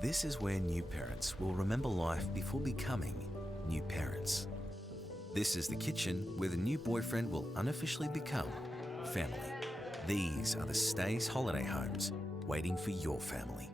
This is where new parents will remember life before becoming new parents. This is the kitchen where the new boyfriend will unofficially become family. These are the Stays holiday homes waiting for your family.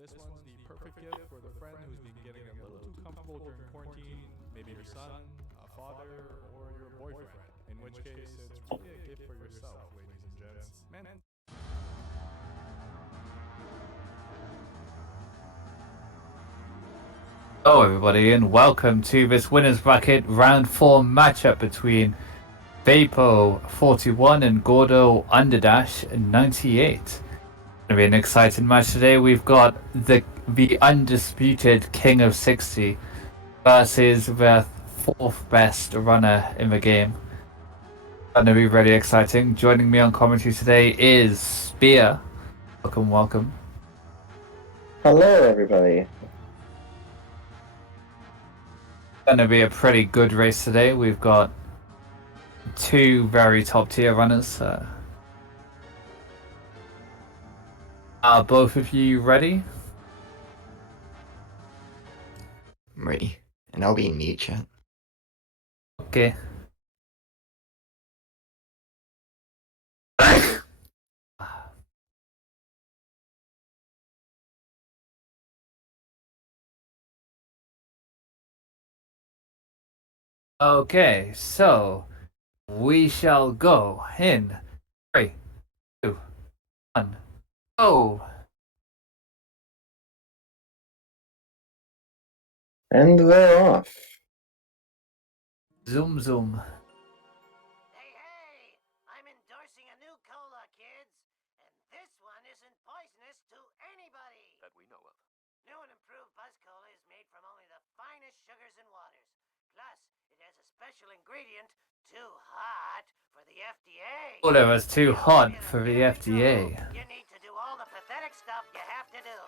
This one's the perfect gift for the friend who's been getting a little too comfortable during quarantine, maybe your son, a father, or your boyfriend. In which case, it's really a gift for yourself, ladies and gents. Man. Hello everybody and welcome to this winners bracket round 4 matchup between Vapo 41 and Gordo Underdash 98. Gonna be an exciting match today. We've got the undisputed King of 60 versus the 4th best runner in the game. Gonna be really exciting. Joining me on commentary today is Spear. Welcome. Hello, everybody. Gonna be a pretty good race today. We've got two very top tier runners. Are both of you ready? I'm ready. And I'll be in mute chat. Okay. Okay, so we shall go in 3, 2, 1, go! And they're off. Zoom, zoom. Hey, hey! I'm endorsing a new cola, kids. And this one isn't poisonous to anybody. That we know of. New and improved Buzz Cola is made from only the finest sugars and waters. Plus, it has a special ingredient, too hot for the FDA. Oh, that was too hot for the FDA. You need to do all the pathetic stuff you have to do.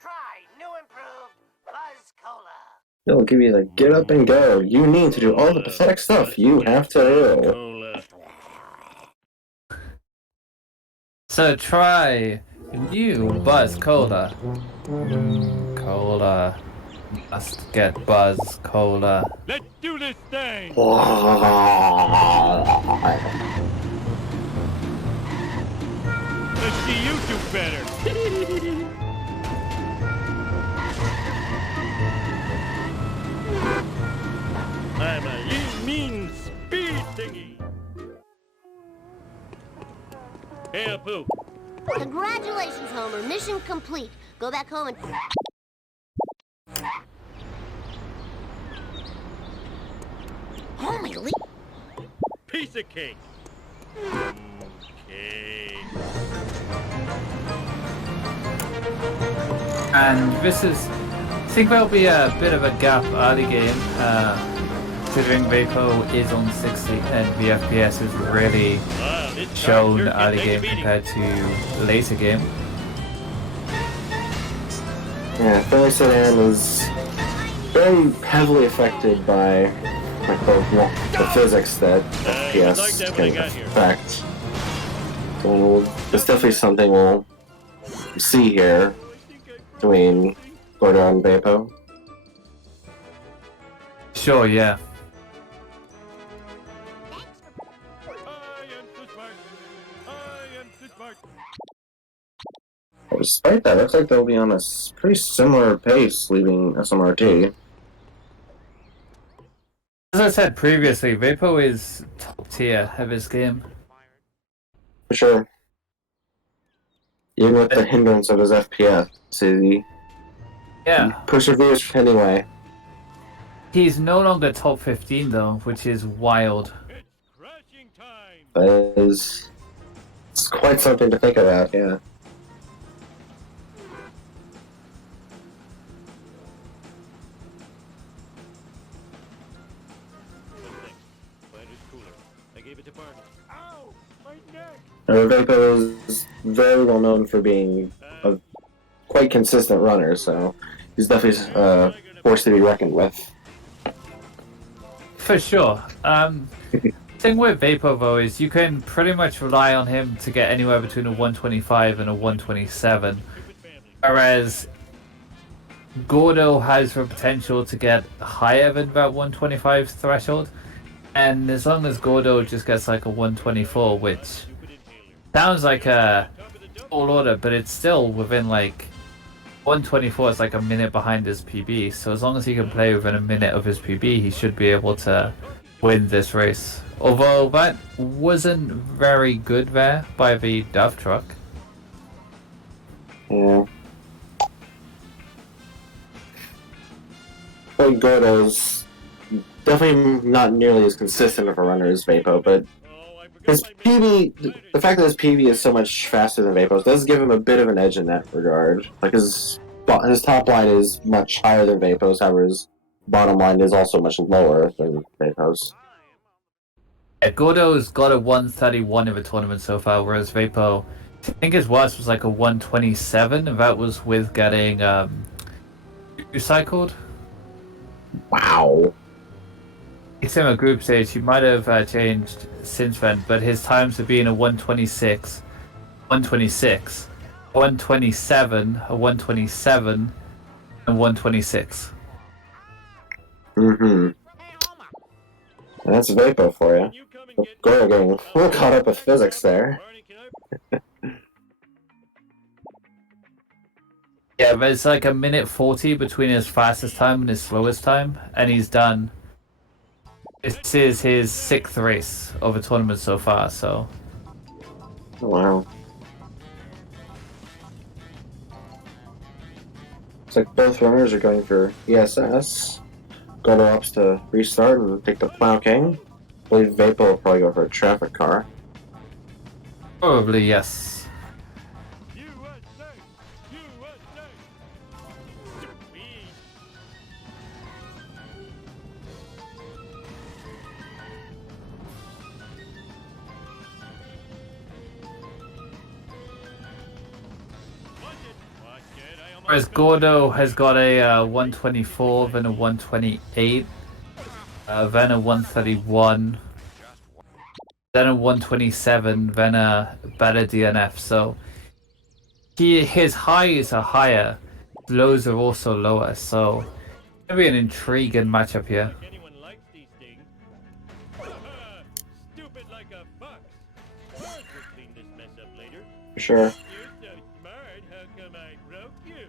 Try new improved Buzz Cola. It'll give you the get up and go. You need to do all the pathetic stuff you have to do. Cola. So try new Buzz Cola. Cola. Must get Buzz Cola. Let's do this thing! Let's see you do better. I'm a mean speed thingy. Hey, Pooh. Congratulations, Homer. Mission complete. Go back home and... Holy Piece of cake. Okay. And this is... I think there'll be a bit of a gap early game, considering Vapo is on 60 and the FPS is really Wow, this shown sure can early take a game beating. compared to later game. Yeah, Philly Sedan is very heavily affected by like the physics that it was like FPS that when I can got here. affect. So it's definitely something we'll see here between Gordo and Vapo. Sure, yeah. I am too smart. I am too smart. But despite that, it looks like they'll be on a pretty similar pace leaving SMRT. As I said previously, Vapo is top tier of his game. For sure. Even with the hindrance of his FPS, he Yeah, perseveres anyway. he's no longer top 15 though, which is wild. It's crashing time. But it's quite something to think about, yeah. Mine is cooler. I gave it to Barney. Ow! My neck! Vapo is very well known for being a quite consistent runner, so he's definitely a force to be reckoned with. For sure. Thing with Vapo though is you can pretty much rely on him to get anywhere between a 125 and a 127, whereas Gordo has the potential to get higher than that 125 threshold, and as long as Gordo just gets like a 124, which sounds like a tall order, but it's still within like 124 is like a minute behind his PB, so as long as he can play within a minute of his PB, he should be able to win this race. Although that wasn't very good there by the Dove truck. Yeah. But Gordo's definitely not nearly as consistent of a runner as Vapo, but Oh, I forgot his my PB, the fact that his PB is so much faster than Vapo's does give him a bit of an edge in that regard. Like his top line is much higher than Vapo's, however his bottom line is also much lower than Vapo's. Yeah, Gordo's got a 131 in the tournament so far, whereas Vapo, I think his worst was like a 127, and that was with getting recycled. Wow. It's in a group stage. He might have changed since then, but his times have been a 126, 126, 127, a 127, and 126. Mm-hmm. And that's Vapo for you. You come and get Gordo getting a little caught up with physics there. Barney, can I? Yeah, there's like a minute 40 between his fastest time and his slowest time, and he's done This is his 6th race of a tournament so far, so. Oh, wow. It's like both runners are going for ESS. Gordo opts to restart and take the Plow King. I believe Vapo will probably go for a traffic car. Probably yes. USA! USA! Sweet! Watch it! Watch it! I almost Whereas got Gordo has got a 124, then a 128, then a 131, then a 127, then a better DNF. So his highs are higher, lows are also lower. So it's gonna be an intriguing matchup here. like anyone likes these things. Stupid like a fox. We'll clean this mess up later. For sure. You're so smart. How come I broke you?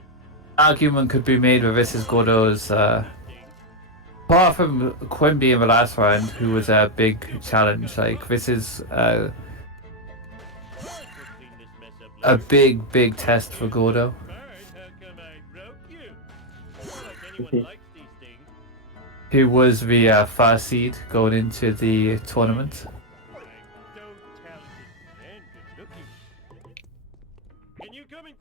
Argument could be made with this is Gordo's. Apart from Quimby in the last round, who was a big challenge, like this is We'll clean this mess up a later. big test for Gordo. Smart. How come I broke you? Like anyone likes these things. Who was the first seed going into the tournament. I'm so talented and good looking. Can you come and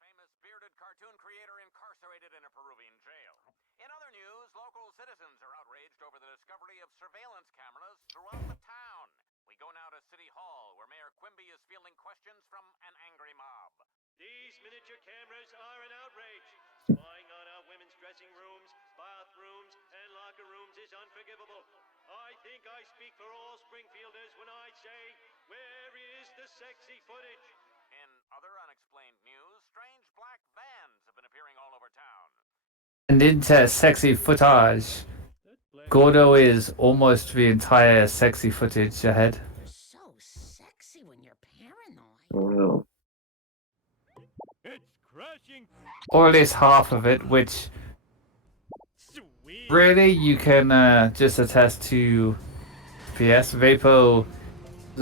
famous bearded cartoon creator incarcerated in a Peruvian jail. In other news, local citizens are outraged over the discovery of surveillance cameras throughout the town. We go now to City Hall, where Mayor Quimby is fielding questions from an angry mob. These miniature cameras are an outrage. Spying on our women's dressing rooms, bathrooms, and locker rooms is unforgivable. I think I speak for all Springfielders when I say, where is the sexy footage? In other unexplained news, strange black vans have been appearing all over town. And into sexy footage, Gordo is almost the entire sexy footage ahead. You're so sexy when you're paranoid. I don't know. It's crashing. Or at least half of it, which Sweet. really you can just attest to PS. Vapo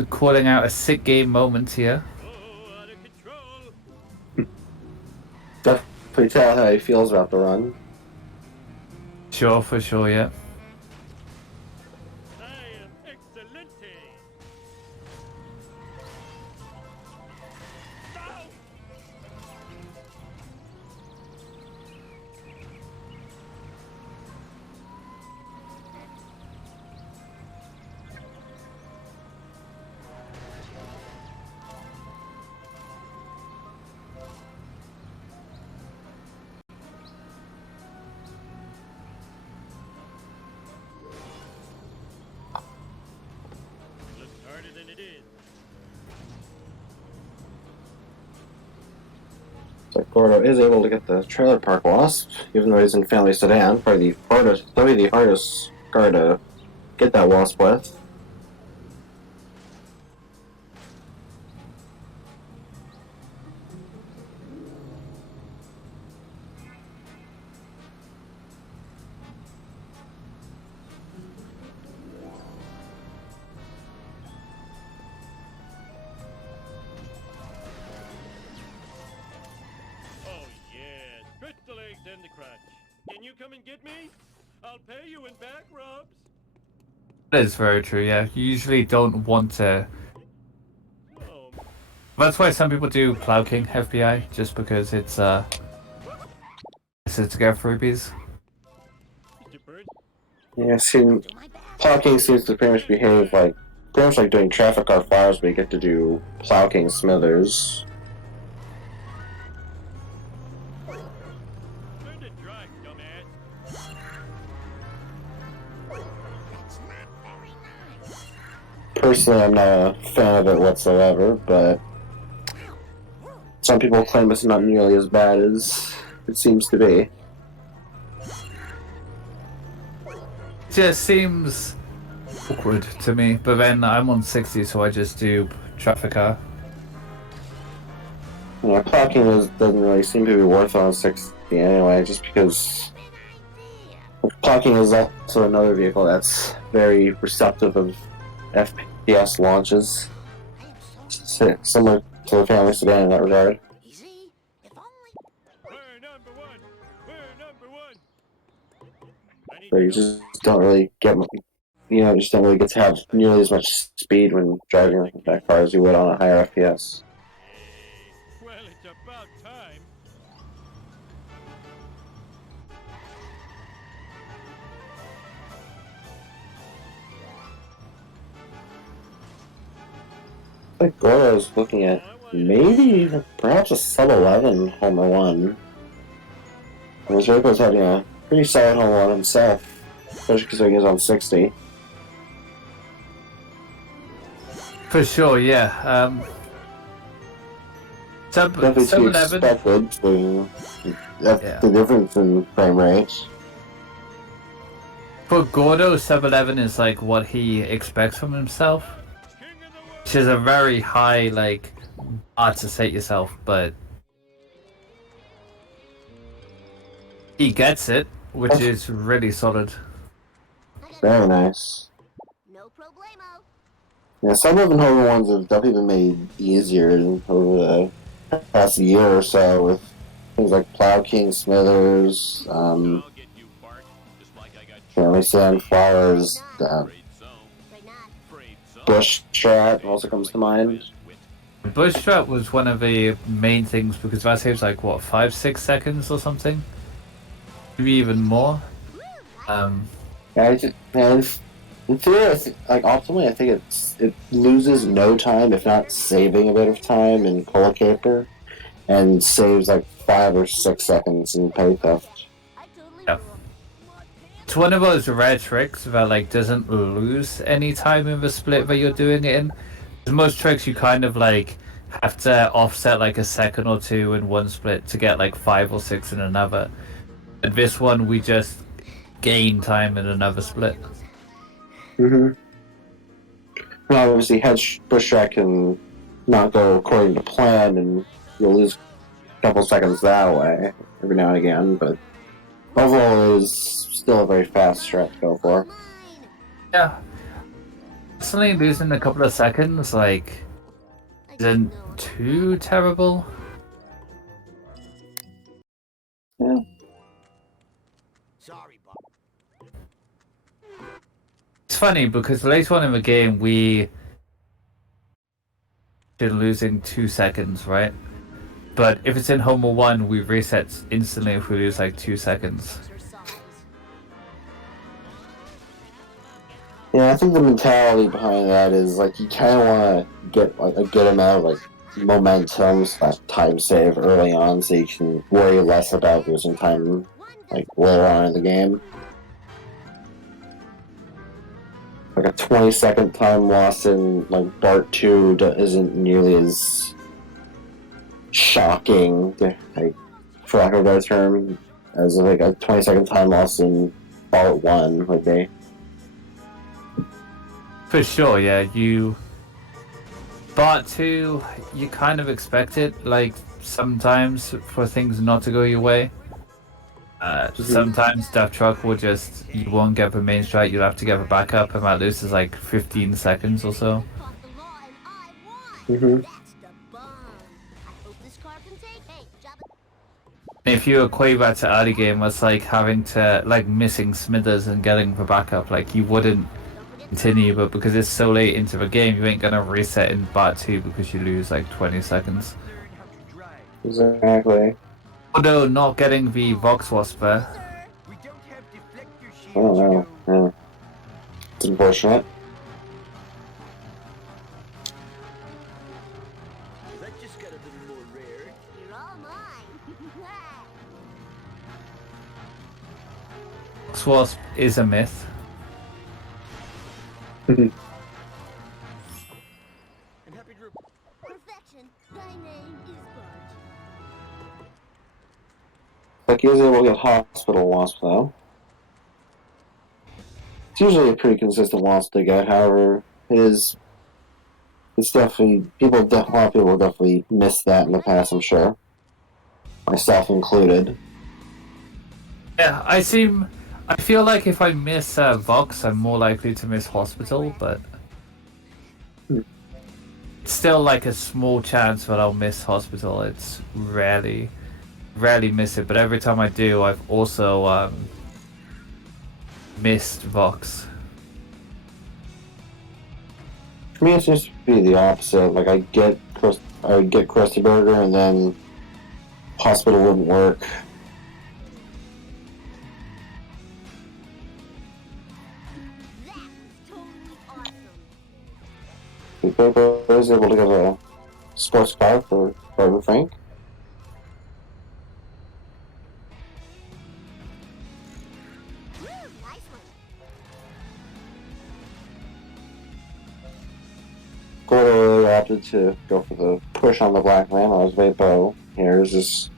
calling out a sick game moment here. Oh, out of control. Definitely tell how he feels about the run. Sure, for sure, yeah. I am excelente. Ow! Looks harder than it is. So Gordo is able to get the trailer park wasp, even though he's in family sedan. Probably the hardest car to get that wasp with. Oh yeah, stretch the legs and the crotch. Can you come and get me? I'll pay you in back rubs. That is very true, yeah. You usually don't want to. Oh, That's why some people do Plow King FBI, just because it's to get freebies. Mr. Bird. Yeah, seem Do my best. Plowking seems to pretty much behave like pretty much like doing traffic car fires, but you get to do Plowking Smithers. Learn to drive, dumbass. That's not very nice. Personally, I'm not a fan of it whatsoever, but some people claim it's not nearly as bad as it seems to be. Just seems awkward to me, but then I'm on 60, so I just do traffic car. Yeah, clocking doesn't really seem to be worth on 60 anyway, just because clocking is also another vehicle that's very receptive of FPS launches, similar to the family sedan in that regard. We're number one. We're number one. So you just don't really get, just don't really get to have nearly as much speed when driving like that car as you would on a higher FPS. Well, it's about time. I think Gordo is looking at maybe perhaps a sub 11 Homer 1. And Zerko's having a pretty solid Homer 1 himself, especially considering he's on 60. For sure, yeah. Definitely Sub to be 11. expected to the difference in frame rates. For Gordo, sub 11 is like what he expects from himself, which is a very high bar to set yourself, but he gets it, which is really solid. Very nice. No problemo. Yeah, some of the Homer 1s have definitely been made easier over the past year or so with things like Plow King, Smithers, Family Sand, Flowers, Bush Strat also comes to mind. Bush Strat was one of the main things because that saves 5-6 seconds or something, maybe even more. In theory, optimally, I think it loses no time, if not saving a bit of time in Cola Caper, and saves 5 or 6 seconds in Petty Theft. Yeah. It's one of those rare tricks that doesn't lose any time in the split that you're doing it in. Because most tricks you kind of have to offset a second or two in one split to get 5 or 6 in another. And this one we just gain time in another split. Mm-hmm. Well, obviously, Bush Strat can not go according to plan, and you'll lose a couple seconds that way every now and again, but overall it is still a very fast strat to go for. Yeah. Personally, losing a couple of seconds, isn't too terrible. Yeah. Sorry, Bob. It's funny because later on in the game we been losing 2 seconds, right? But if it's in Homer 1, we reset instantly if we lose 2 seconds. Yeah, I think the mentality behind that is you kind of want to get a good amount of momentum / time save early on, so you can worry less about losing time later on in the game. A 20-second time loss in Bart 2 isn't nearly as shocking, for lack of a better term, as a 20-second time loss in Bart 1 would be. For sure, yeah. Part 2, you kind of expect it, sometimes for things not to go your way. Sometimes that truck will you won't get the main strike, you'll have to get the backup, and that loses 15 seconds or so. Mm-hmm. If you equate that to early game, that's having to, missing Smithers and getting the backup, you wouldn't continue, but because it's so late into the game, you ain't gonna reset in part 2 because you lose 20 seconds. Exactly. Although not getting the Vox Wasp there. Oh no, yeah. It's unfortunate. That just got a little more rare. You're all mine. Vox Wasp is a myth. And happy group. Perfection. Thy name is Bart. He is able to get Hospital Wasp though. It's usually a pretty consistent wasp to get, however, it is it's definitely a lot of people definitely missed that in the past. I'm sure, myself included. Yeah, I feel like if I miss Vox, I'm more likely to miss Hospital, but it's still like a small chance that I'll miss Hospital. It's rarely miss it, but every time I do, I've also missed Vox. For me, it seems to be the opposite. Like I would get Krusty Burger, and then Hospital wouldn't work. Vapo was able to get a sports car for Barbara Frank. Gordo really opted to go for the push on the black man. As Vapo here is just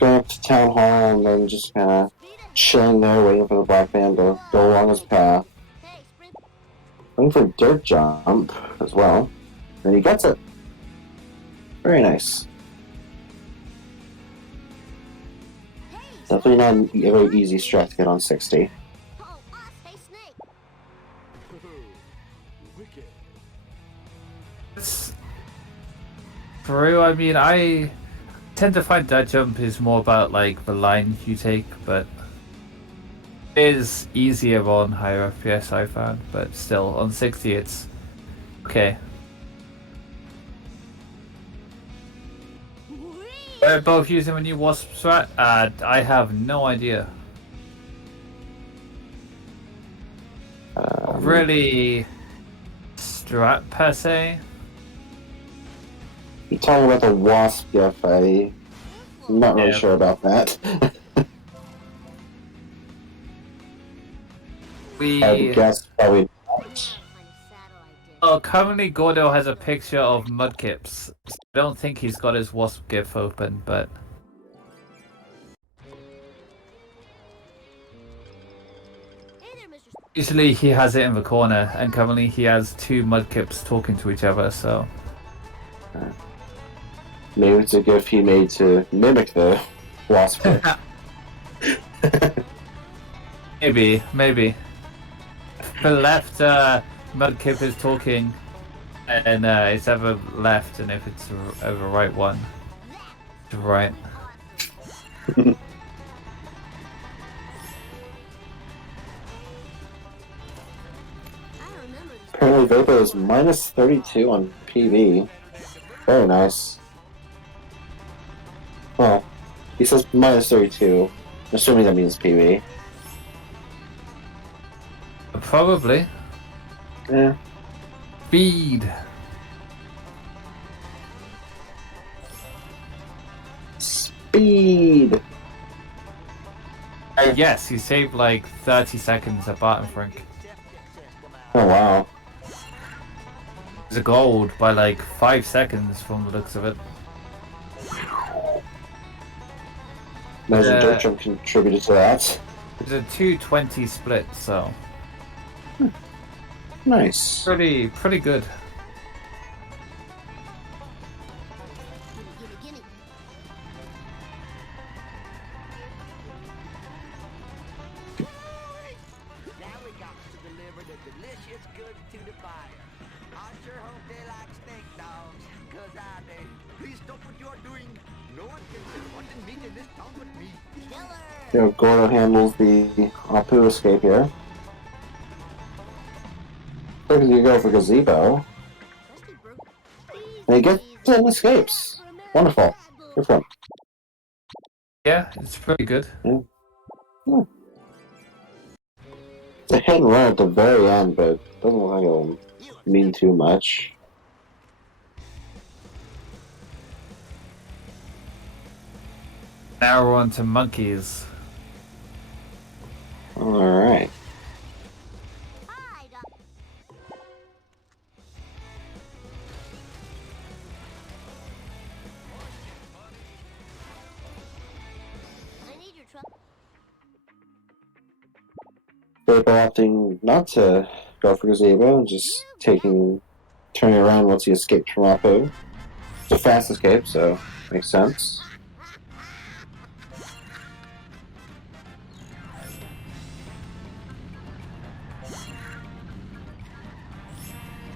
going up to town hall and then just kind of chilling there, waiting for the black man to go along his path. Looking for dirt jump as well, and he gets it. Very nice. Definitely not a very easy strat to get on 60. It's true. I mean, I tend to find that jump is more about like the line you take, but it is easier on higher FPS I found, but still on 60 it's okay. We're both using a new Wasp strat? I have no idea. Really strat per se. You're talking about the Wasp GIF, I'm not really sure about that. I would guess probably not. Oh, currently Gordo has a picture of Mudkips. I don't think he's got his Wasp GIF open, but... Usually he has it in the corner, and currently he has two Mudkips talking to each other, so... Maybe it's a GIF he made to mimic the Wasp GIF. Maybe. The left Mudkip is talking, and it's ever left, and if it's over right one, it's right. Apparently Vapo is minus 32 on PV. Very nice. Well, he says minus 32. Assuming that means PV. Probably. Yeah. Speed. Speed! Yes, he saved like 30 seconds at Barton Frank. Oh wow. He's a gold by like 5 seconds from the looks of it. There's a dirt jump contributed to that. It's a 220 split, so... Nice. Pretty good. Gordo handles the Apu escape here. Where did you go for Gazebo? And he gets it and escapes. Wonderful. Good one. Yeah, it's pretty good. Yeah. It's a hit and run at the very end, but it doesn't look like it'll mean too much. Now we're on to monkeys. Alright. Vapo opting not to go for Gazebo and just taking turning around once he escaped from Vapo. It's a fast escape, so makes sense.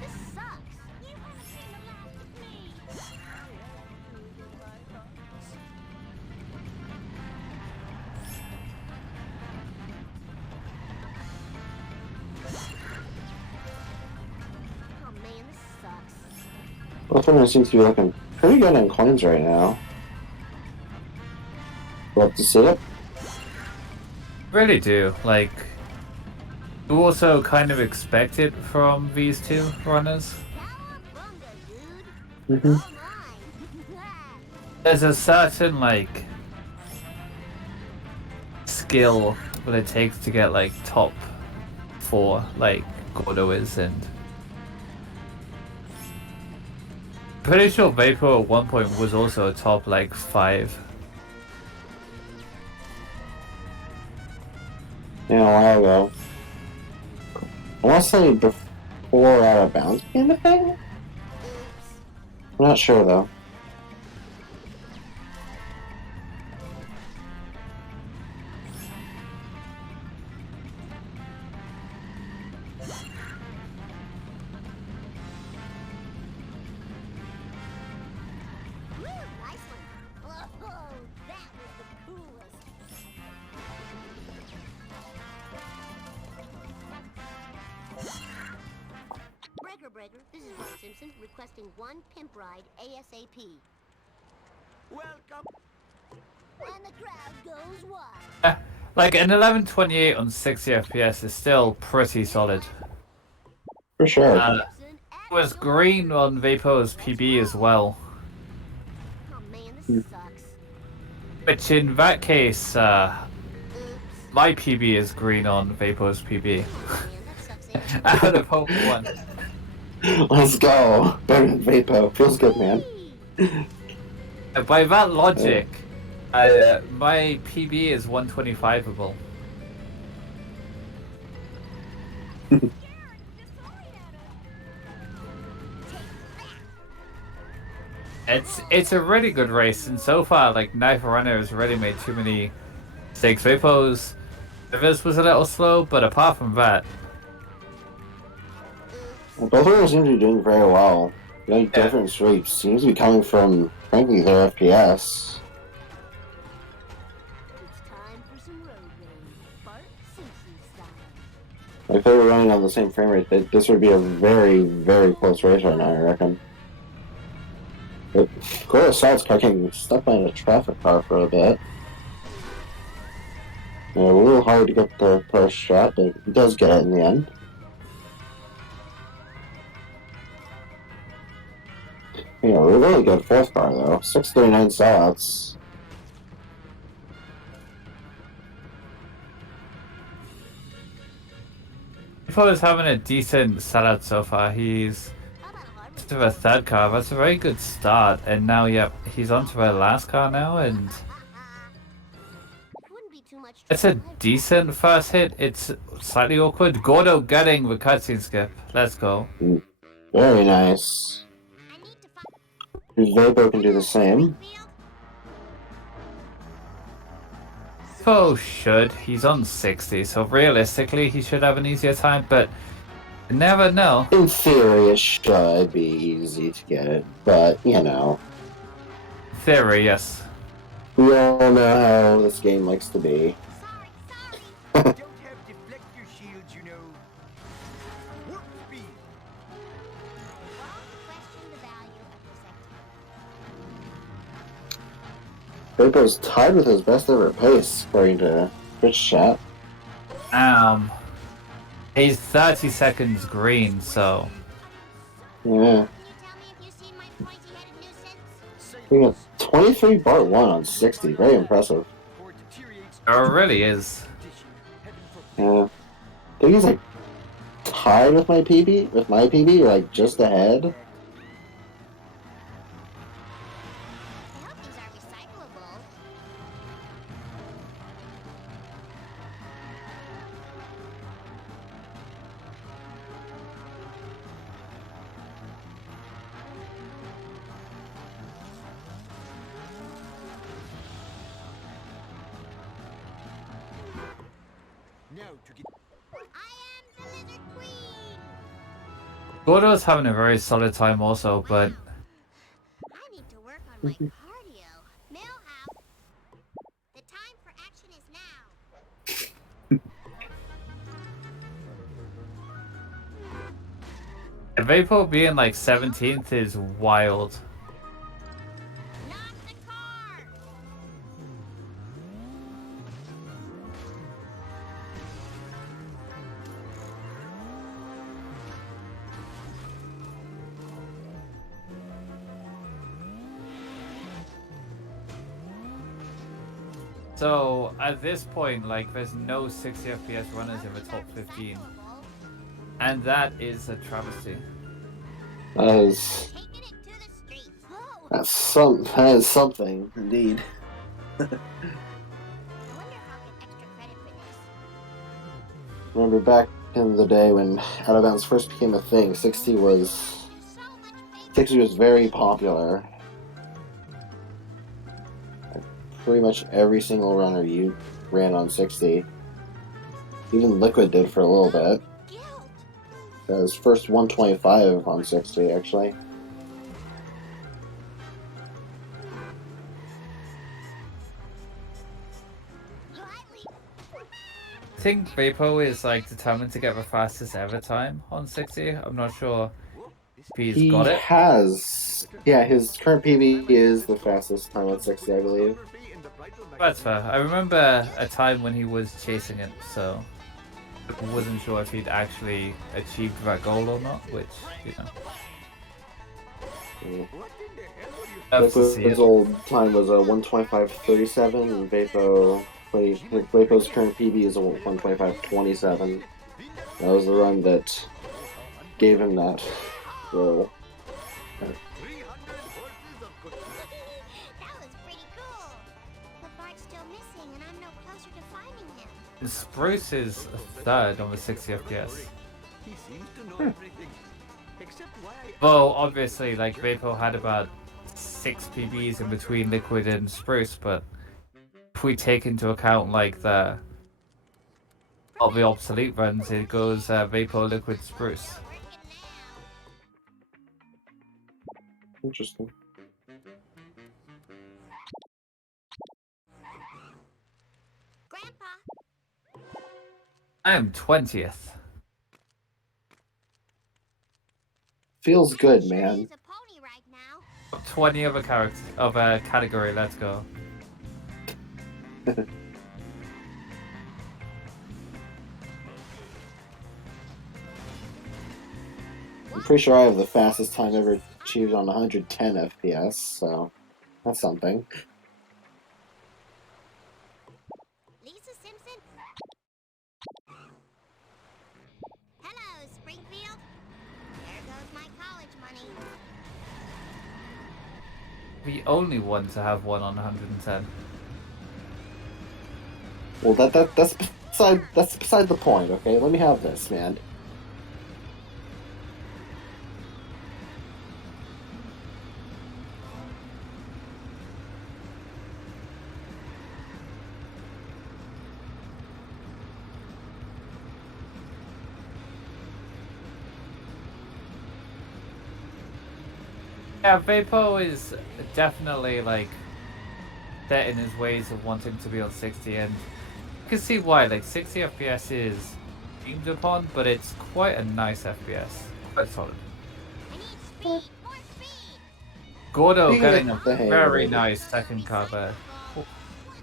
This sucks. You haven't seen the last of me. Oh man, this sucks. Both runners seem to be looking pretty good on coins right now. Love to see it. Really do. Like, you also kind of expect it from these two runners. Cowabunga, dude. Mm-hmm. Oh my. There's a certain, like, skill that it takes to get, like, top 4, like Gordo is, and pretty sure Vapo at one point was also a top, like, 5. Yeah, a while ago. I want to say before Out of Bounds kind of thing? I'm not sure though. Woo, nice one. Oh, that was the coolest. Breaker, this is Ron Simpson requesting one pimp ride ASAP. Welcome. And the crowd goes wild. Like, an 1128 on 60 FPS is still pretty solid. For sure. It was green on Vapo's PB as well. Oh man, this sucks. Which in that case, my PB is green on Vapo's PB. Man, that sucks. Eh? Out of hope one. Let's go. Better than Vapo. Feels good, man. By that logic, my PB is 125able. It's a really good race, and so far, like, neither runner has really made too many mistakes. Vapo's this was a little slow, but apart from that, Well, both runners seem to be doing very well. Very different sweeps. Seems to be coming from, frankly, their FPS. It's time for some road rage. Bart Simpson style. If they were running on the same frame rate, this would be a very, very close race right now, I reckon. But Gordo starts getting stuck by a traffic car for a bit. Yeah, a little hard to get the first shot, but he does get it in the end. You know, a really good fourth car though. 639 sellouts. Vapo is having a decent sellout so far. He's How about a hard one? to a third car. That's a very good start, and now, yep, he's on to a last car now, and Wouldn't be too much it's a trouble. decent first hit. It's slightly awkward. Gordo getting the cutscene skip. Let's go. Very nice. I need to find Vapo can do the same. Vapo should. He's on 60, so realistically he should have an easier time, but you never know. In theory, it should be easy to get it, but, you know. Theory, yes. We all know how this game likes to be. Don't have deflector shields, you know. Warp speed. Won't question the value of this activity. Vapo's tied with his best ever pace, according to Twitch chat. He's 30 seconds green, so Yeah. Can you tell me if you've seen my pointy-headed nuisance? We got 23 Bart 1 on 60. Very impressive. Or deteriorates it really is. condition. Heaven forbid. Yeah. I think he's like tied with my PB, like just ahead. I hope these are recyclable. Gordo's having a very solid time also, but I need to work on my cardio. Millhouse, the time for action is now. Vapo being like 17th is wild. Knock the car. So at this point, like, there's no 60 FPS runners in the top 15, and that is a travesty. That is Taking it to the streets. Whoa. that is something indeed. I wonder if I'll get extra credit for this. Remember back in the day when out of bounds first became a thing, 60 was So much paper. 60 was very popular. Pretty much every single runner you ran on 60. Even Liquid did for a little bit. Guilt. That was first 125 on 60 actually. Lightly. I think Vapo is like determined to get the fastest ever time on 60. I'm not sure if he's He got it. has, yeah, his current PB is the fastest time on 60, I believe. That's fair. I remember a time when he was chasing it, so I wasn't sure if he'd actually achieved that goal or not, which, you know. Love to see Liquid's it. old time was a 125.37, and Vapo's current PB is a 125.27. That was the run that gave him that role. That was pretty cool. The Bart's still missing, and I'm no closer to finding him. Spruce is third on the 60 FPS. He seems to know everything. Except why Well, obviously, like, Vapo had about 6 PBs in between Liquid and Spruce, but if we take into account, like, the obsolete runs, it goes Vapo, Liquid, Spruce. Working now. Interesting. Grandpa. I am 20th. Feels good, Sure man. is a pony right now. 20 of a category, let's go. I'm pretty sure I have the fastest time ever achieved on 110 FPS, so that's something. Lisa Simpson. Hello, Springfield. There goes my college money. The only one to have one on 110. Well, that's beside the point. Okay, let me have this, man. Yeah, Vapo is definitely, like, set in his ways of wanting to be on 60, and you can see why. Like, 60 FPS is deemed upon, but it's quite a nice FPS. Quite solid. I need speed. More speed. Gordo Being getting a at the hang very of it. nice second car there.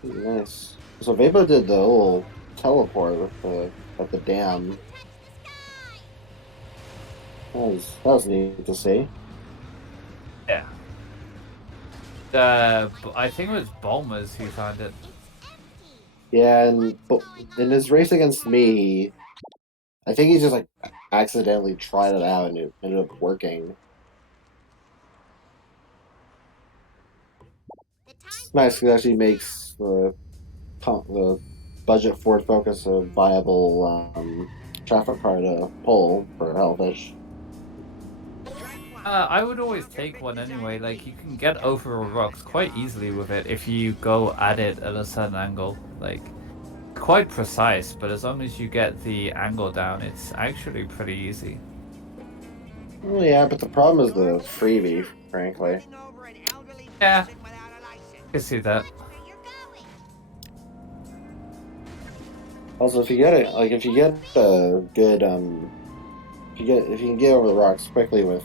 Nice. So Vapo did the little teleport with at the dam. Touch the sky. That was neat to see. Yeah. I think it was Bulmers who found it. It's empty. Yeah, and in his race against me, I think he just like accidentally tried it out and it ended up working. The It's time nice because it actually makes the budget Ford Focus a viable traffic car to pull for Hellfish. I would always take one anyway. Like, you can get over rocks quite easily with it if you go at it at a certain angle. Like, quite precise, but as long as you get the angle down, it's actually pretty easy. Well, yeah, but the problem is the freebie, frankly. Yeah, I can see that. Also, if you get it, like if you get a good if you can get over the rocks quickly with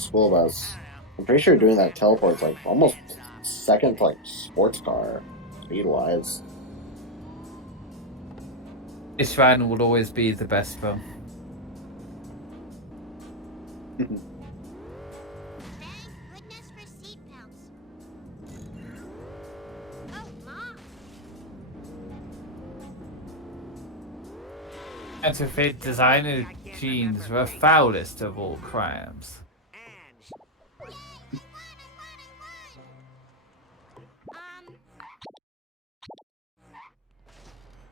school bus, I'm pretty sure doing that teleport's like almost second to like sports car speed wise. This round will always be the best though. Thank goodness for seatbelts. Oh, Mom. Counterfeit designer jeans were foulest of all crimes.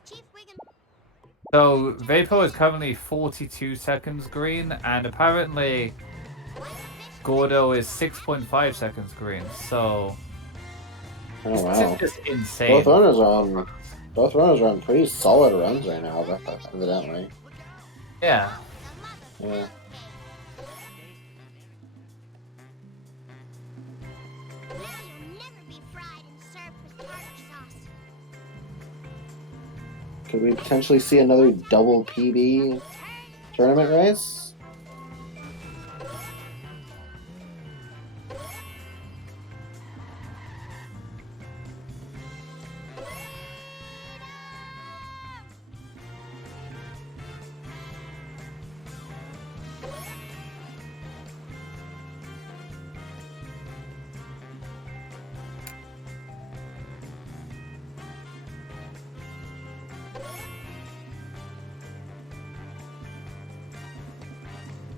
Chief Wiggum. So Vapo is currently 42 seconds green, and apparently Gordo is 6.5 seconds green. So Oh wow! this is just insane. Both runners are on pretty solid runs right now, evidently. Yeah. Yeah. Now you'll never be fried and served with tartar sauce. Could we potentially see another double PB tournament race?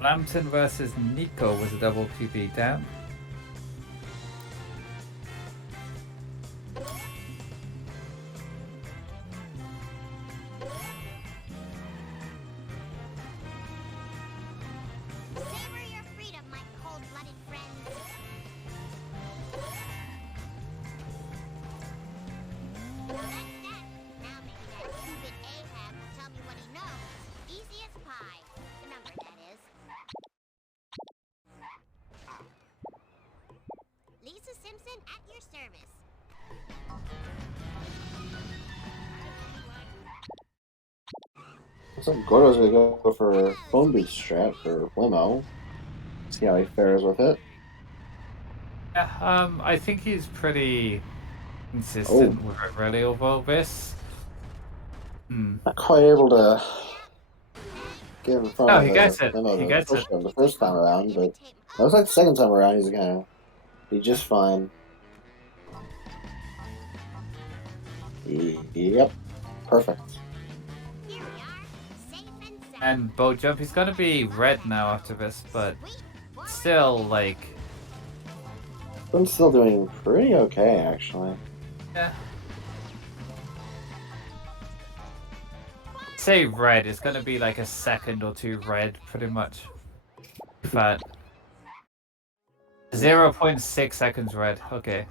Lambton versus Nico was a double PB down. Savor your freedom, my cold-blooded friends. That's that. Now maybe that two-bit Ahab will tell me what he knows. Easy as pie. The number, that is. Lisa Simpson at your service. Looks like Gordo's gonna go for phone booth strat for limo. See how he fares with it. Yeah, I think he's pretty consistent with it really over this. Not quite able to get in front No, of he the gets it. limo He gets it. the first time around, but it looks like the second time around he's gonna be just fine. Yep, perfect. Here we are, safe and sound. And bow jump, he's gonna be red now after this, but still, like, I'm still doing pretty okay, actually. yeah. Say red, it's gonna be like a second or two red, pretty much. But 0.6 seconds red. Okay.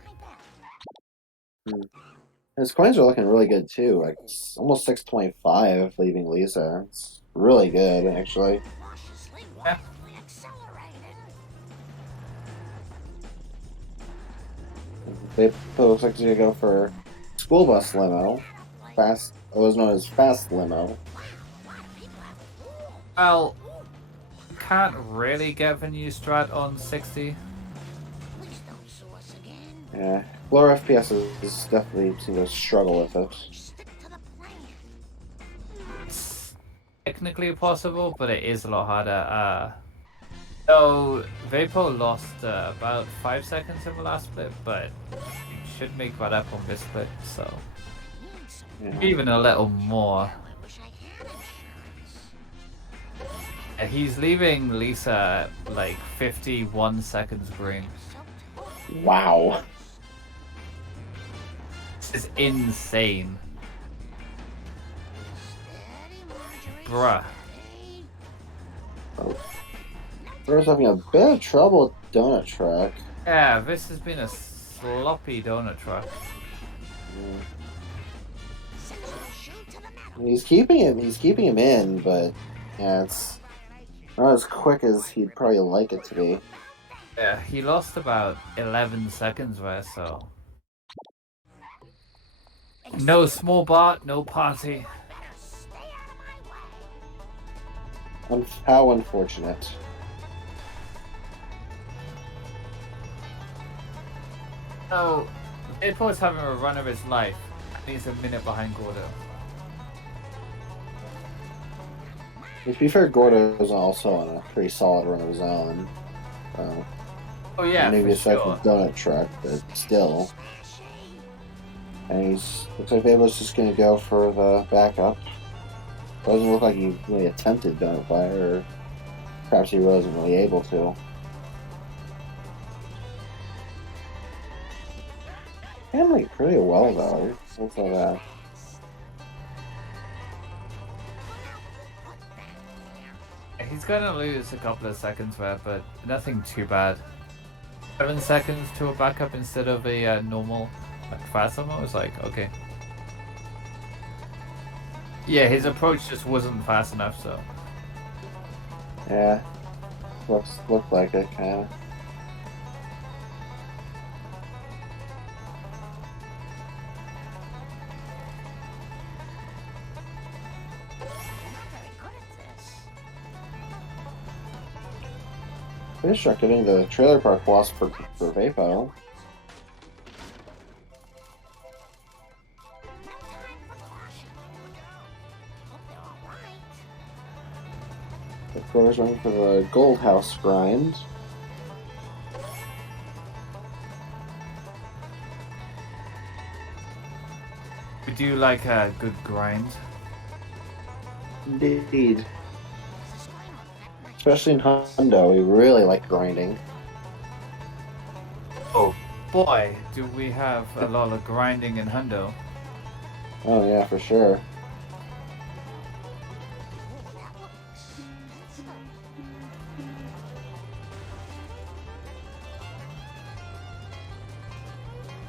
His coins are looking really good too. Like it's almost 6.5, leaving Lisa. It's really good, actually. Yeah. It looks like he's gonna go for school bus limo. Fast, it was known as fast limo. Well, can't really get the new strat on 60. Yeah, lower FPS is definitely seem to struggle with it. It's technically possible, but it is a lot harder. So Vapo lost about 5 seconds in the last split, but should make that up on this split, so Yeah. even a little more. Yeah, he's leaving Lisa at like 51 seconds green. Wow. This is insane. Bruh. We're having a bit of trouble with Donut Truck. Yeah, this has been a sloppy donut truck. He's keeping him in, but yeah, it's Not as quick as he'd probably like it to be. Yeah, he lost about 11 seconds there, so. No small bot, no party. How unfortunate. So, Vapo's having a run of his life. And he's a minute behind Gordo. To be fair, Gordo's also on a pretty solid run of his own. Oh yeah, maybe for a second sure. donut truck, but still. And looks like Vapo's just gonna go for the backup. Doesn't look like he really attempted donut fire, or perhaps he wasn't really able to. Handling pretty well though. Look at that. He's gonna lose a couple of seconds there, but nothing too bad. 7 seconds to a backup instead of a normal, like, fast one. I was like, okay. Yeah, his approach just wasn't fast enough, so. Yeah. Looked like it, kinda. Finish truck getting the trailer park loss for Vapo. The Gordo's running for the Gold House grind. We do like a good grind. Indeed. Especially in Hundo, we really like grinding. Oh boy, do we have a lot of grinding in Hundo. Oh yeah, for sure.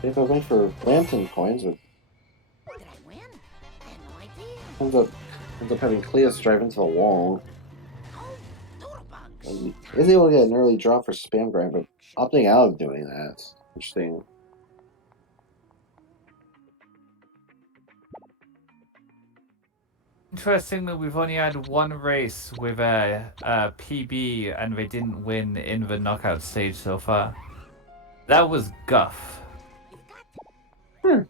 If I went for Lantern coins, but Did I win? I had no idea. ends up having Cleus drive into the wall. Oh, doodlebugs. And he is able to get an early drop for spam grind, but opting out of doing that. Interesting. Interesting that we've only had one race with a PB and they didn't win in the knockout stage so far. That was Guff. Marge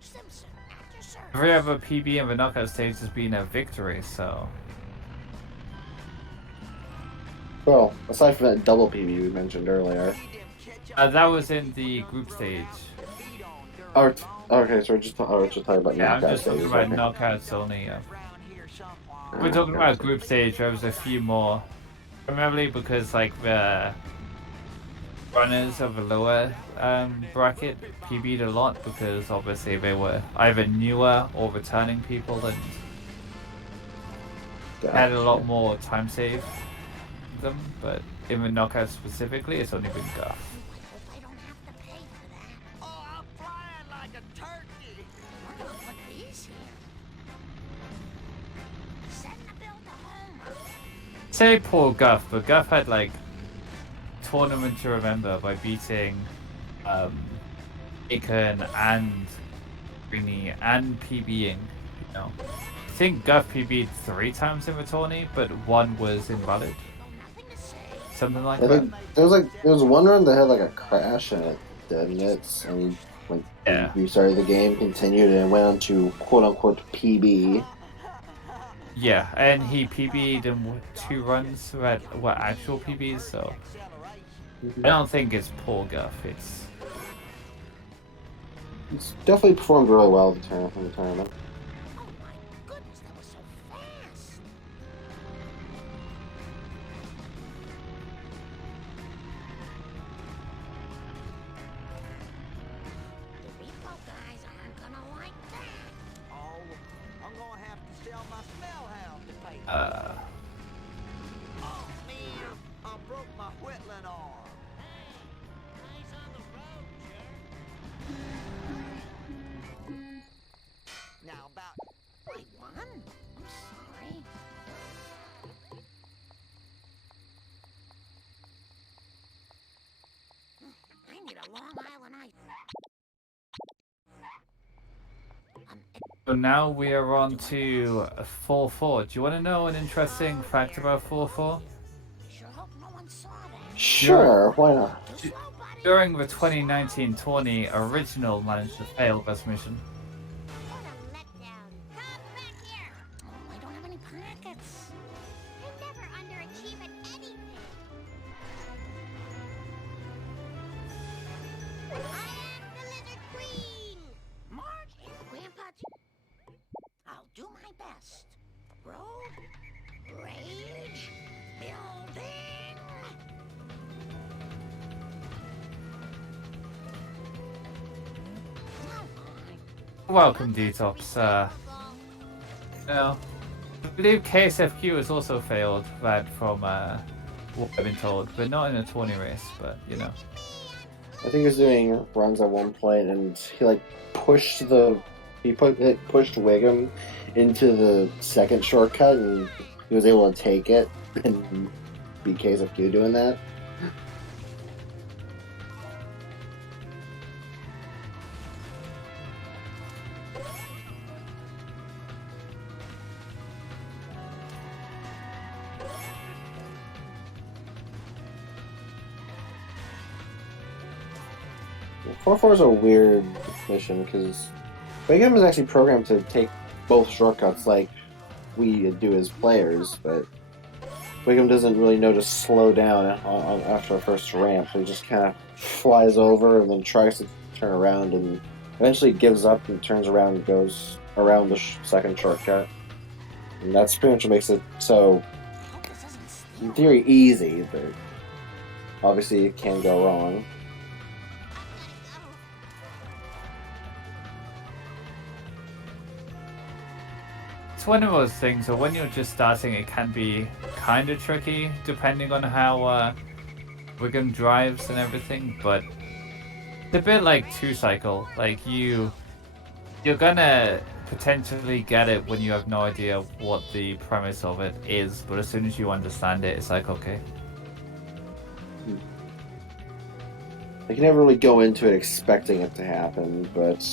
Simpson, at your service. Every other PB in the knockout stage has been a victory, so. Well, aside from that double PB we mentioned earlier. That was in the group stage. Oh, okay, so we're just talking about Yeah, I'm knockout just talking stages. about Okay. knockouts only. We're talking about group stage. There was a few more, primarily because like the runners of the lower bracket PB'd a lot because obviously they were either newer or returning people and had a lot more time save them. But in the knockouts specifically, it's only been Guff. I don't have to pay for that. Oh, I'm flying like a turkey. We're gonna put these here. Send the bill to Homer. Say poor Guff, but Guff had like tournament to remember by beating Aiken and Greeny and PBing, you know. I think Guff PB'd 3 times in the tourney, but 1 was invalid. Nothing to say. Something like I that. think there was one run that had like a crash in it, didn't it? And like Yeah. we started the game, continued, and went on to quote unquote PB. Yeah, and he PB'd in 2 runs that were actual PBs, so I don't think it's poor Guff, it's Definitely performed really well in the tournament. Oh my goodness, that was so fast. The repo guys aren't gonna like that. Oh, I'm gonna have to sell my smell hound to pay. Oh man, I broke my whittling arm. Eyes on the road, jerk. Now to Long Island Ice. So now we are on to 4-4. Do you want to know an interesting fact about 4-4? Sure hope no one saw that. Sure, why not? Too slow, buddy. During the 2019 tourney, Original managed to fail this mission. What a letdown. Come back here. Oh, I don't have any pockets. I never underachieve at anything. I am the Lizard Queen. Mark and Grandpa. I'll do my best. Road, rage, building. Welcome, Detox. You know, I believe KSFQ has also failed that from what I've been told, but not in a tourney race, but you know. I think he was doing runs at one point, and he like pushed pushed Wiggum into the second shortcut, and he was able to take it and beat KSFQ doing that. Well, 4-4 is a weird mission because Wiggum is actually programmed to take both shortcuts like we do as players, but Wiggum doesn't really know to slow down after the first ramp, so he just kind of flies over and then tries to turn around and eventually gives up and turns around and goes around the second shortcut. And that's pretty much what makes it so, in theory, easy, but obviously it can go wrong. It's one of those things where when you're just starting, it can be kind of tricky, depending on how Wiggum drives and everything, but it's a bit like 2-cycle. Like, you're gonna potentially get it when you have no idea what the premise of it is, but as soon as you understand it, it's like, okay. I can never really go into it expecting it to happen, but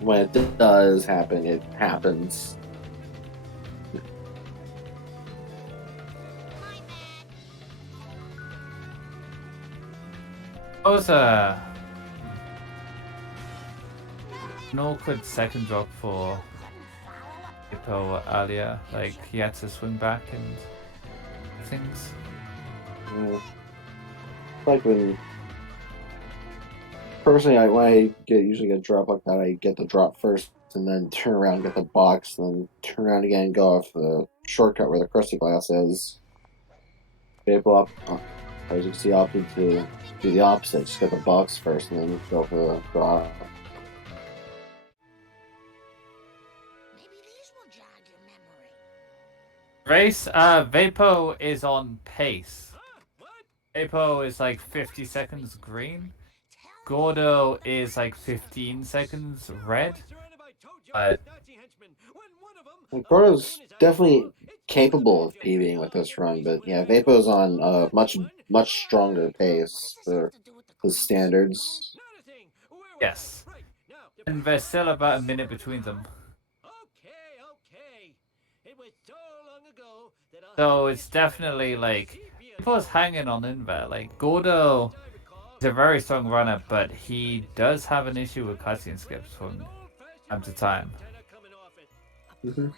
when it does happen, it happens. That was an awkward second drop for Vapo earlier. Like, he had to swing back and things. Like when personally, when I usually get a drop like that, I get the drop first and then turn around and get the box, and then turn around again and go off the shortcut where the crusty glass is. Vapo as you can see, opted to do the opposite, just get the box first and then go for the drop. Maybe these will jog your memory. Race, Vapo is on pace. Vapo is like 50 seconds green. Gordo is like 15 seconds red. Gordo's definitely capable of PBing with this run, but yeah, Vapo's on a much stronger pace for his standards. Yes. And there's still about a minute between them. So it's definitely like, Vapo's hanging on in there. Like, Gordo is a very strong runner, but he does have an issue with cutscene skips from time to time. Mm-hmm.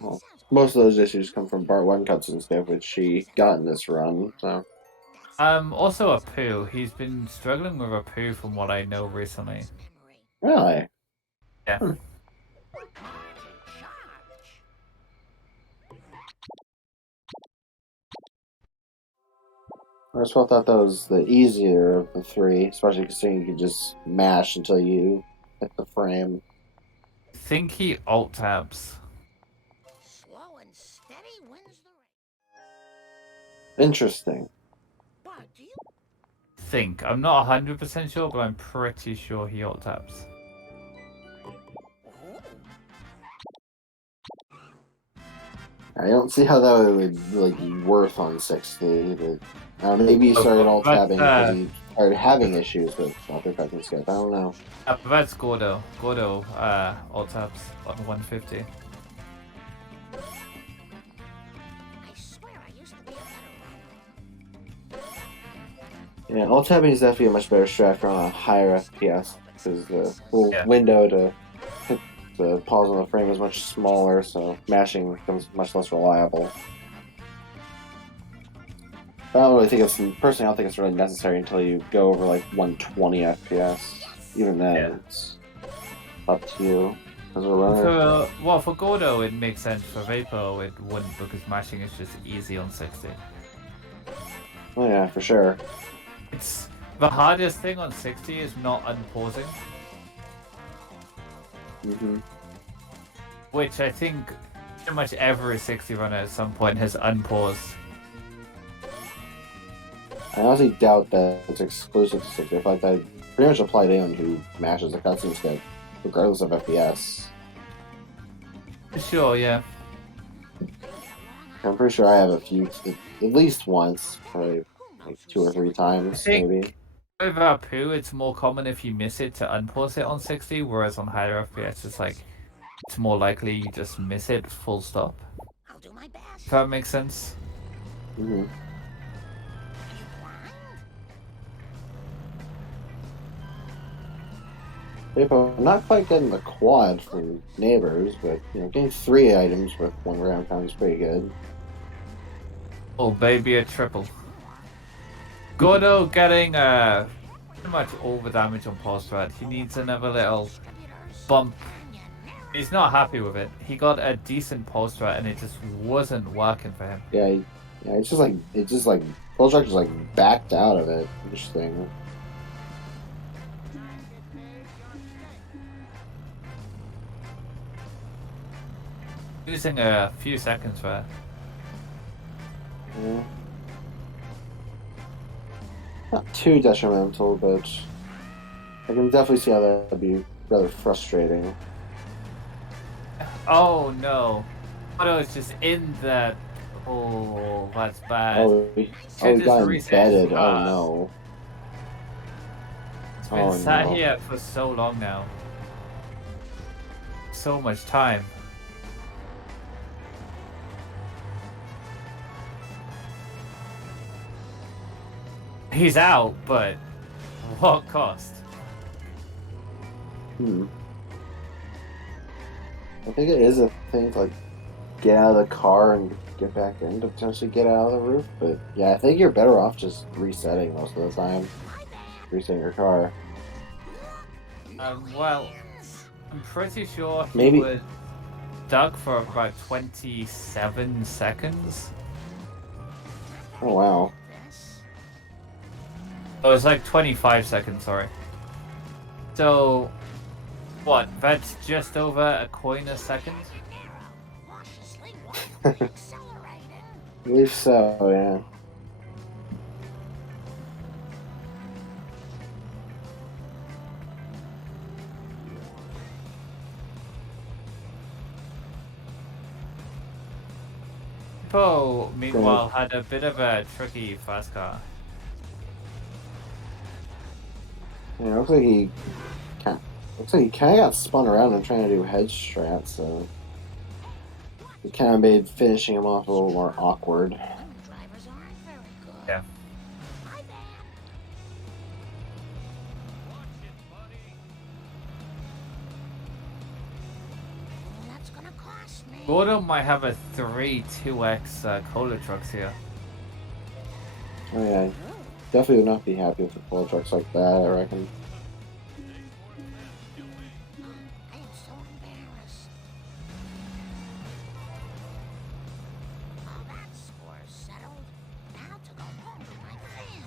Well, most of those issues come from Part 1 cutscene skip, which he got in this run, so. Also a poo. He's been struggling with a poo from what I know recently. Really? Yeah. I just thought that was the easier of the three, especially considering you could just mash until you hit the frame. I think he alt tabs. Slow and steady wins the race. Interesting. But do you I'm not 100% sure, but I'm pretty sure he alt tabs. I don't see how that would really be worth on 60, but Maybe he started alt But, tabbing because he started having issues with uppercutting skip. I don't know. but that's Gordo. Gordo alt tabs on 150. I swear I used to be a better runner. Yeah, alt tabbing is definitely a much better strat for on a higher FPS because the whole Yeah. window to hit the pause on the frame is much smaller, so mashing becomes much less reliable. I don't really think it's personally. I don't think it's really necessary until you go over like 120 FPS. Even then, Yeah. it's up to you as a runner. For Gordo, it makes sense. For Vapo, it wouldn't because mashing is just easy on 60. Oh yeah, for sure. It's the hardest thing on 60 is not unpausing, which I think pretty much every 60 runner at some point has unpaused. I honestly doubt that it's exclusive to 60. I feel like that pretty much apply to anyone who mashes a cutscene skip, regardless of FPS. Sure, yeah. I'm pretty sure I have a few, at least once, probably like 2 or 3 times, I think- maybe. With Vapo, it's more common if you miss it to unpause it on 60, whereas on higher FPS, it's more likely you just miss it full stop. I'll do my best. If that makes sense. Mm-hmm. I'm not quite getting the quad from neighbors, but getting 3 items with 1 round count is pretty good. Oh, baby, a triple. Gordo getting pretty much all the damage on pause threat. He needs another little bump. He's not happy with it. He got a decent pause threat and it just wasn't working for him. Yeah, it's just like Full Truck just like backed out of it. Interesting. Losing a few seconds there. Yeah. Not too detrimental, but I can definitely see how that would be rather frustrating. Oh no. Gordo is just in that. Oh, that's bad. Oh, he got embedded. Oh no. It's been Oh, sat no. here for so long now. So much time. He's out, but what cost? I think it is a thing to like get out of the car and get back in to potentially get out of the roof, but yeah, I think you're better off just resetting most of the time. Resetting your car. Well, I'm pretty sure he Maybe- was stuck for about 27 seconds. Oh wow. Oh, it was like 25 seconds, sorry. So, what? That's just over a coin a second? I believe so, yeah. Vapo, meanwhile, had a bit of a tricky fast car. Yeah, looks like he kind of got spun around and trying to do head strat, so it kind of made finishing him off a little more awkward. Yeah. Gordo might have a 3-2x cola trucks here. Oh yeah, definitely would not be happy with the full trucks like that, I reckon. I am so embarrassed. All that score's settled. Now to go home to my family.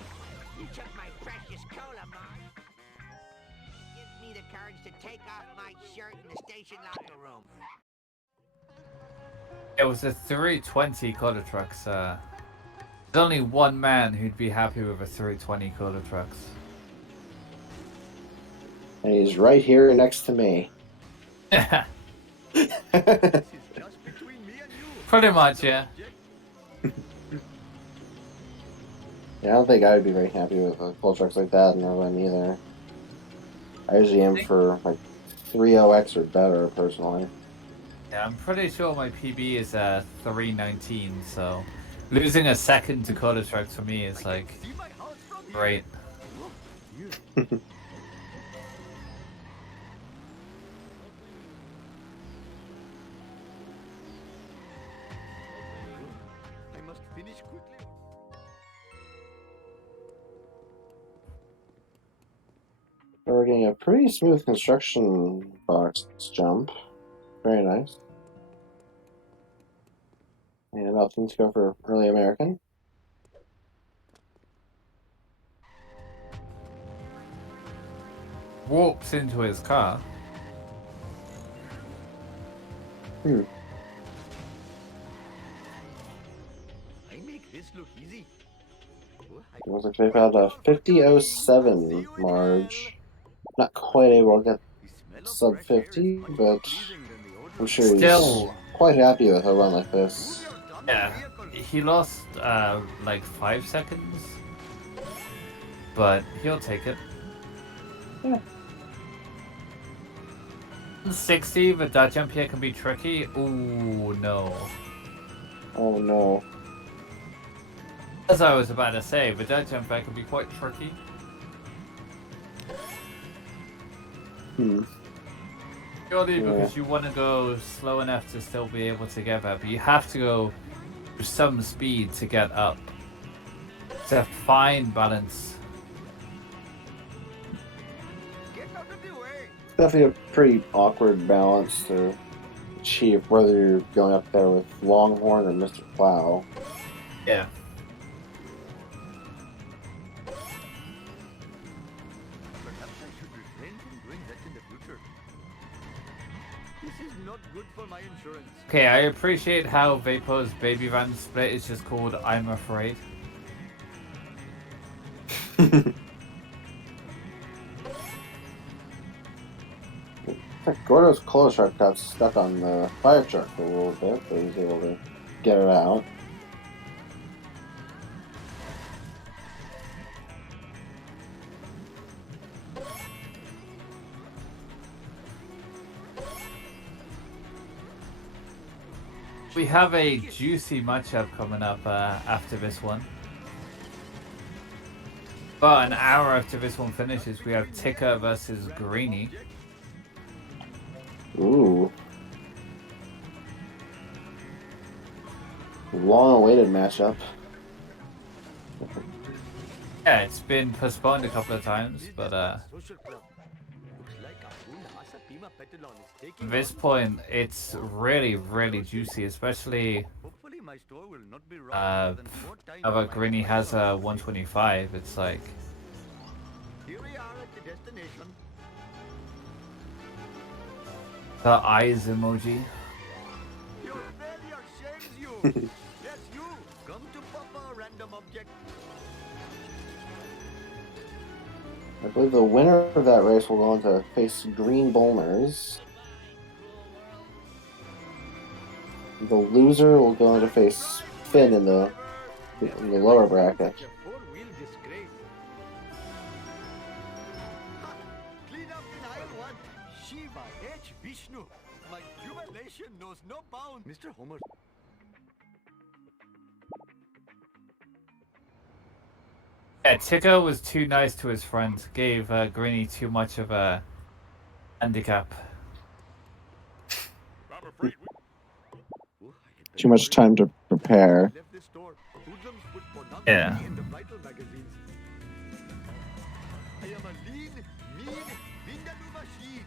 You took my precious cola, Mom. Give me the courage to take off my shirt in the station locker room. It was a 320 cola trucks. There's only one man who'd be happy with a 320 cola trucks. And he's right here next to me. This is just between me and you. Pretty much, yeah. Yeah, I don't think I would be very happy with pull trucks like that in the run either. I usually aim for like 3.0x or better personally. Yeah, I'm pretty sure my PB is 3:19, so losing a second to Dakota trucks for me is like great. I must finish quickly. We're getting a pretty smooth construction box jump. Very nice. And opting to go for early American. Walks into his car. Hmm. I make this look easy. Looks like they've had a 50.07 Marge. Not quite able to get sub 50, but I'm sure he's Still, quite happy with a run like this. yeah, he lost like 5 seconds, but he'll take it. Yeah. 60, but that jump here can be tricky. Ooh, no. Oh no. As I was about to say, but that jump back can be quite tricky. Purely because you want to go slow enough to still be able to get that, but you have to go with some speed to get up. It's a fine balance. Definitely a pretty awkward balance to achieve, whether you're going up there with Longhorn or Mr. Plow. Yeah. Perhaps I should refrain from doing that in the future. This is not good for my insurance. Okay, I appreciate how Vapo's baby van split is just called I'm Afraid. Gordo's close truck got stuck on the fire truck for a little bit, but he's able to get it out. We have a juicy matchup coming up after this one. But an hour after this one finishes, we have Ticker versus Greenie. Ooh. Long-awaited matchup. Yeah, it's been postponed a couple of times, but at this point, it's really, really juicy, especially now that Greenie has a 125. It's like Here we are at the destination. the eyes emoji. Your failure shames you. Yes, you. Come to Papa, random object. I believe the winner of that race will go on to face Green Bolmers. The loser will go on to face Finn in the lower bracket. Four-wheel disgrace. Clean up in aisle one. Shiva H. Vishnu. My jubilation knows no bounds. Mr. Homer. Yeah, Ticker was too nice to his friend. Gave Greenie too much of a handicap. Too much time to prepare. Yeah. I am a lean, mean, vindaloo machine.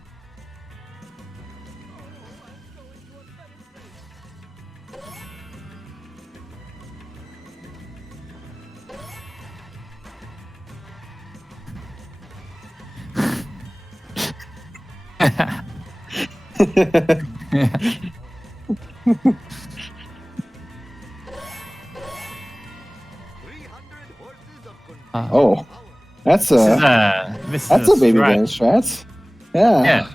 Oh, that's a baby van strat. Yeah.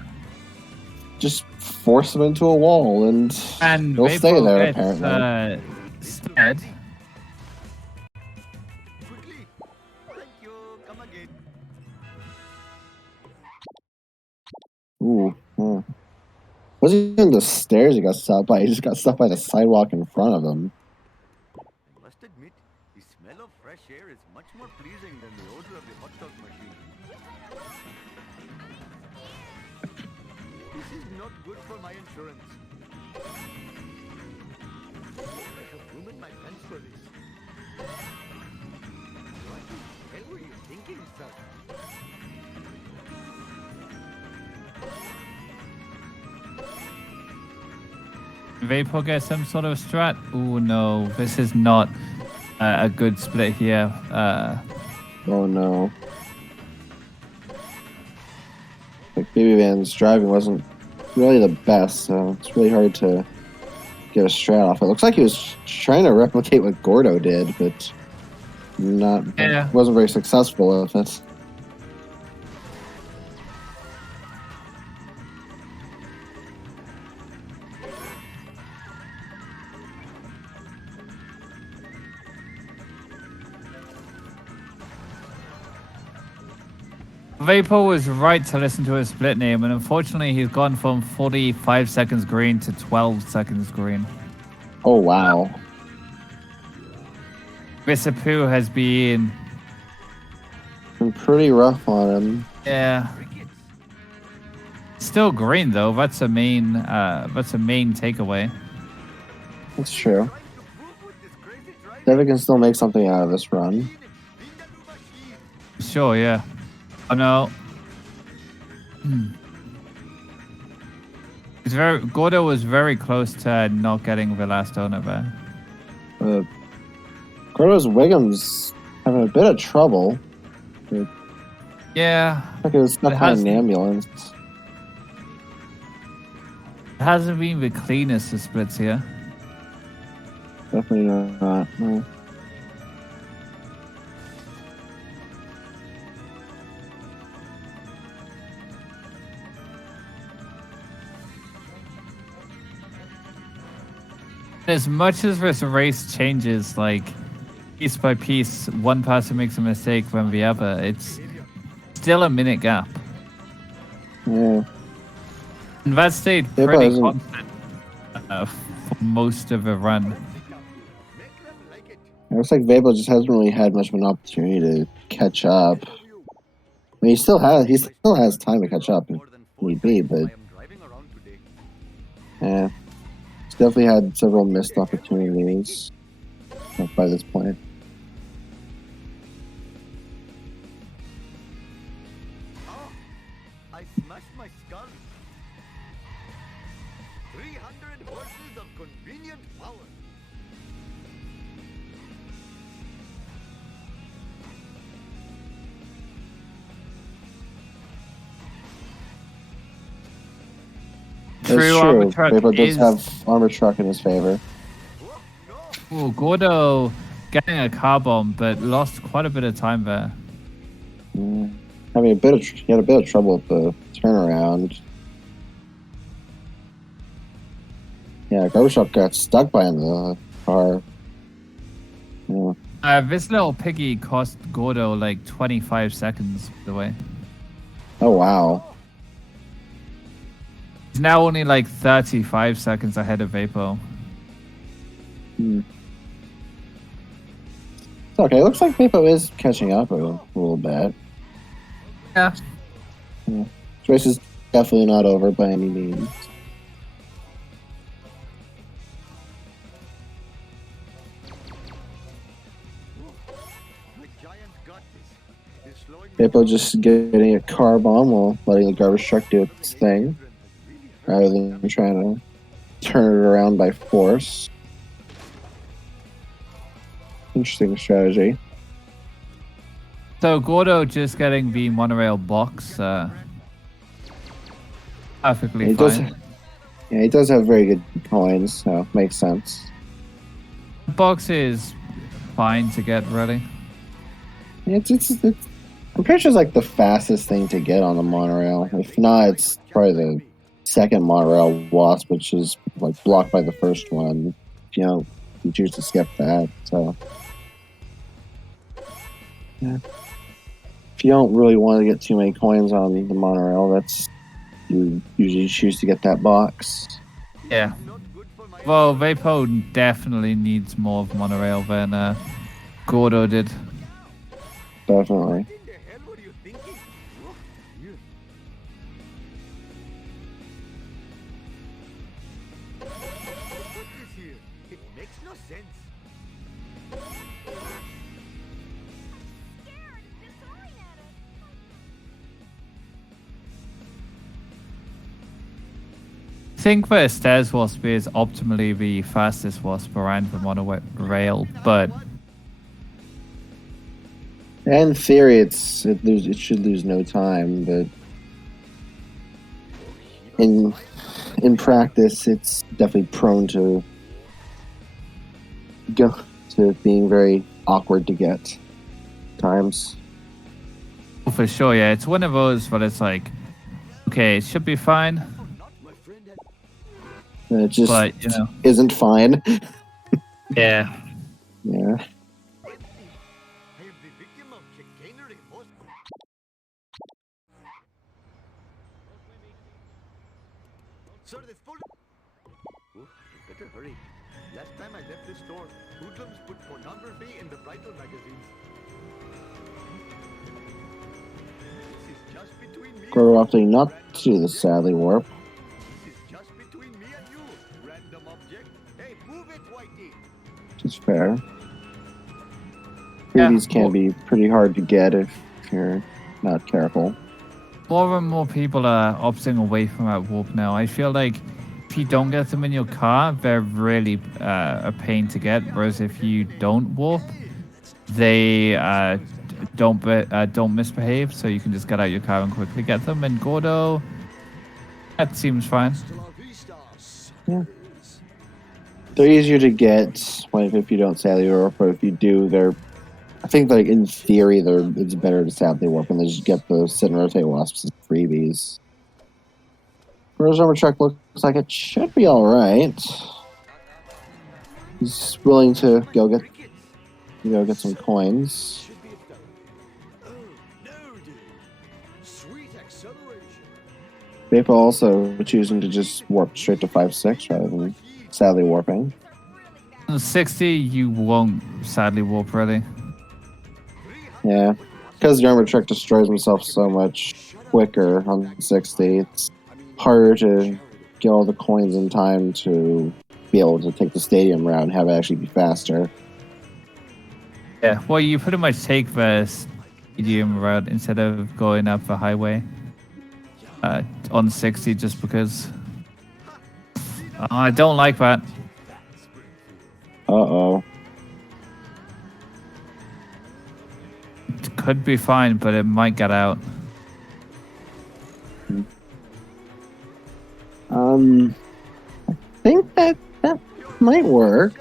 Just force him into a wall and he'll stay there apparently. Instead, Ooh. Wasn't even the stairs he got stopped by. He just got stopped by the sidewalk in front of him. I must admit, the smell of fresh air is much more pleasing than the odor of the hot dog machine. This is not good for my insurance. I have ruined my pants for this. What the hell were you thinking, sir? Vapo get some sort of strat. Oh no, this is not a good split here. Oh no. Like Baby Van's driving wasn't really the best, so it's really hard to get a strat off. It looks like he was trying to replicate what Gordo did, but wasn't very successful with it. Vapo was right to listen to his split name, and unfortunately he's gone from 45 seconds green to 12 seconds green. Oh wow. Visapu has been pretty rough on him. Yeah. Still green though. That's a main takeaway. That's true. David can still make something out of this run. Sure, yeah. Oh no. Gordo was very close to not getting the last donut there. Gordo's Wiggum's having a bit of trouble. Yeah. Like it was stuck behind an ambulance. It hasn't been the cleanest of splits here. Definitely not. No. As much as this race changes, like, piece by piece, one person makes a mistake from the other, it's still a minute gap. Yeah. And that stayed pretty constant for most of the run. It looks like Vapo just hasn't really had much of an opportunity to catch up. I mean, he still has time to catch up if need be, but yeah. He's definitely had several missed opportunities by this point. I smashed my skull. 300 horses of convenient power. That's true. Vapo does have armor truck in his favor. Oh, Gordo getting a car bomb, but lost quite a bit of time there. Having he had a bit of trouble with the turnaround. Yeah, garbage truck got stuck behind the car. Yeah. This little piggy cost Gordo like 25 seconds the way. Oh wow. He's now only like 35 seconds ahead of Vapo. It's okay. It looks like Vapo is catching up a little bit. Yeah. This race is definitely not over by any means. Vapo just getting a car bomb while letting the garbage truck do its thing, rather than trying to turn it around by force. Interesting strategy. So Gordo just getting the monorail box perfectly fine. He does have very good coins, so makes sense. The box is fine to get ready. I'm pretty sure it's like the fastest thing to get on the monorail. If not, it's probably the second monorail wasp, which is like blocked by the first one. You choose to skip that. So, yeah. If if you don't really want to get too many coins on the monorail, that's you usually choose to get that box. Yeah. Well, Vapo definitely needs more of monorail than Gordo did. Definitely. What in the hell were you thinking? Oh, yeah. Put this here. It makes no sense. I think the stairs wasp is optimally the fastest wasp around the monorail, but In theory, it should lose no time, but in practice, it's definitely prone to being very awkward to get times. for sure, yeah, it's one of those where it's like, okay, it should be fine, It just but isn't fine. yeah. Yeah. I am the victim of chicanery most. Sir, this full. Oh, you better hurry. Last time I left this store, hoodlums put pornography in the bridal magazines. This is just between me. Gordo opting not to do the sadly warp. This is just between me and you, random object. Hey, move it, Whitey. Which is fair. Freebies can be pretty hard to get if you're not careful. More and more people are opting away from that warp now. I feel like if you don't get them in your car, they're really a pain to get. Whereas if you don't warp, they don't misbehave, so you can just get out your car and quickly get them. And Gordo, that seems fine. Yeah. They're easier to get if you don't sadly warp, but if you do, I think like in theory it's better to sadly warp and they just get the sit and rotate wasps as freebies. Whereas Armor Truck looks like it should be alright. He's willing to go get some coins. Vapo also choosing to just warp straight to 5-6 rather than sadly warping. On 60, you won't sadly warp really. Yeah, because the Armored Truck destroys himself so much quicker on 60, it's harder to get all the coins in time to be able to take the stadium route and have it actually be faster. Yeah, well, you pretty much take the stadium route instead of going up the highway on 60 just because I don't like that. Uh-oh. It could be fine, but it might get out. I think that might work.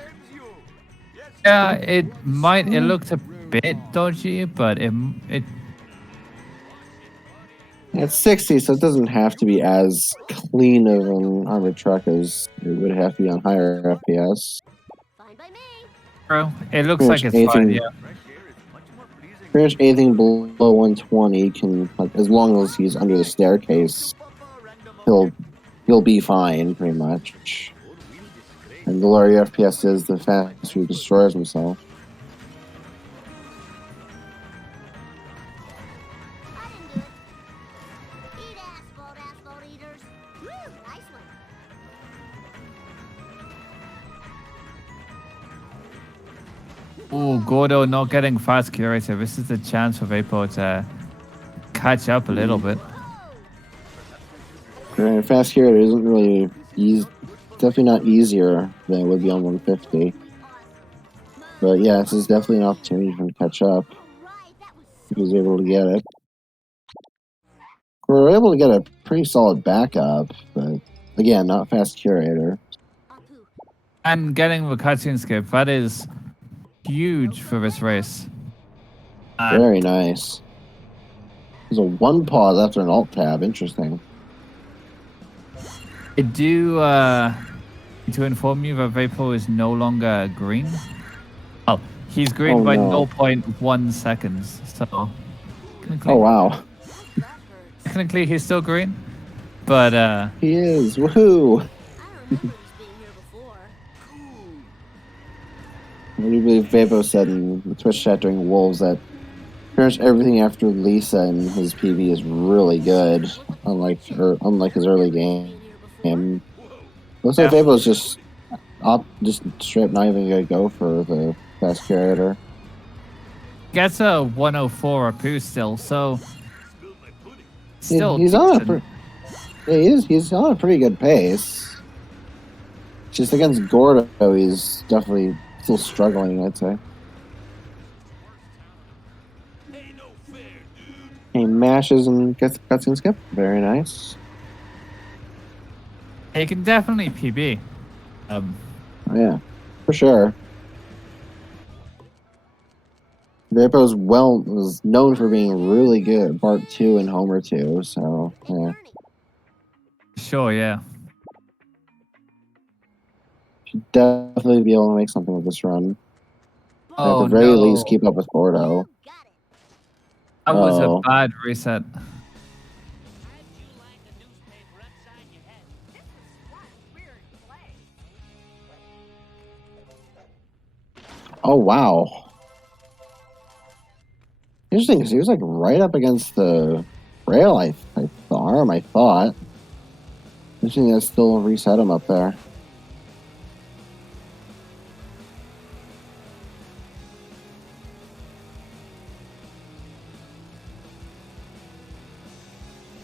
Yeah, it might. It looked a bit dodgy, but it It's 60, so it doesn't have to be as clean of an armored truck as it would have to be on higher FPS. Fine by me. bro. It looks Pretty like much it's fine. anything- Yeah. Pretty much anything below 120 can, like, as long as he's under the staircase, he'll be fine, pretty much. And the lower your FPS is, the faster he destroys himself. I didn't do it. Eat asphalt eaters. Woo, nice one. Oh, Gordo not getting fast curator. This is the chance for Vapo to catch up a little bit. Granted, fast curator isn't really definitely not easier than it would be on 150. But yeah, this is definitely an opportunity for him to catch up if he's able to get it. We're able to get a pretty solid backup, but again, not fast curator. And getting the cutscene skip, that is huge for this race. Very nice. There's a one pause after an alt tab. Interesting. I do to inform you that Vapo is no longer green. Oh, he's green Oh, by no. 0.1 seconds. So Technically, Oh wow, technically he's still green, but he is. Woohoo! I don't remember this being here before. I do believe Vapo said in the Twitch chat during Wolves that pretty much everything after Lisa and his PV is really good, unlike his early game. Looks like Yeah. Vapo's just straight up not even gonna go for the best curator. Gets a 104 a poo still, so still He's on a decent. he's on a pretty good pace. Just against Gordo, he's definitely still struggling, I'd say. He mashes and gets the cutscene skip. Very nice. He can definitely PB. Oh, yeah, for sure. Vapo's was known for being really good at Bart 2 and Homer 2, so yeah. Sure, yeah. Should definitely be able to make something of this run. Oh At the very no. least, keep up with Gordo. That was a Oh. bad reset. Oh, wow. Interesting, because he was like right up against the rail, the arm, I thought. Interesting that still reset him up there.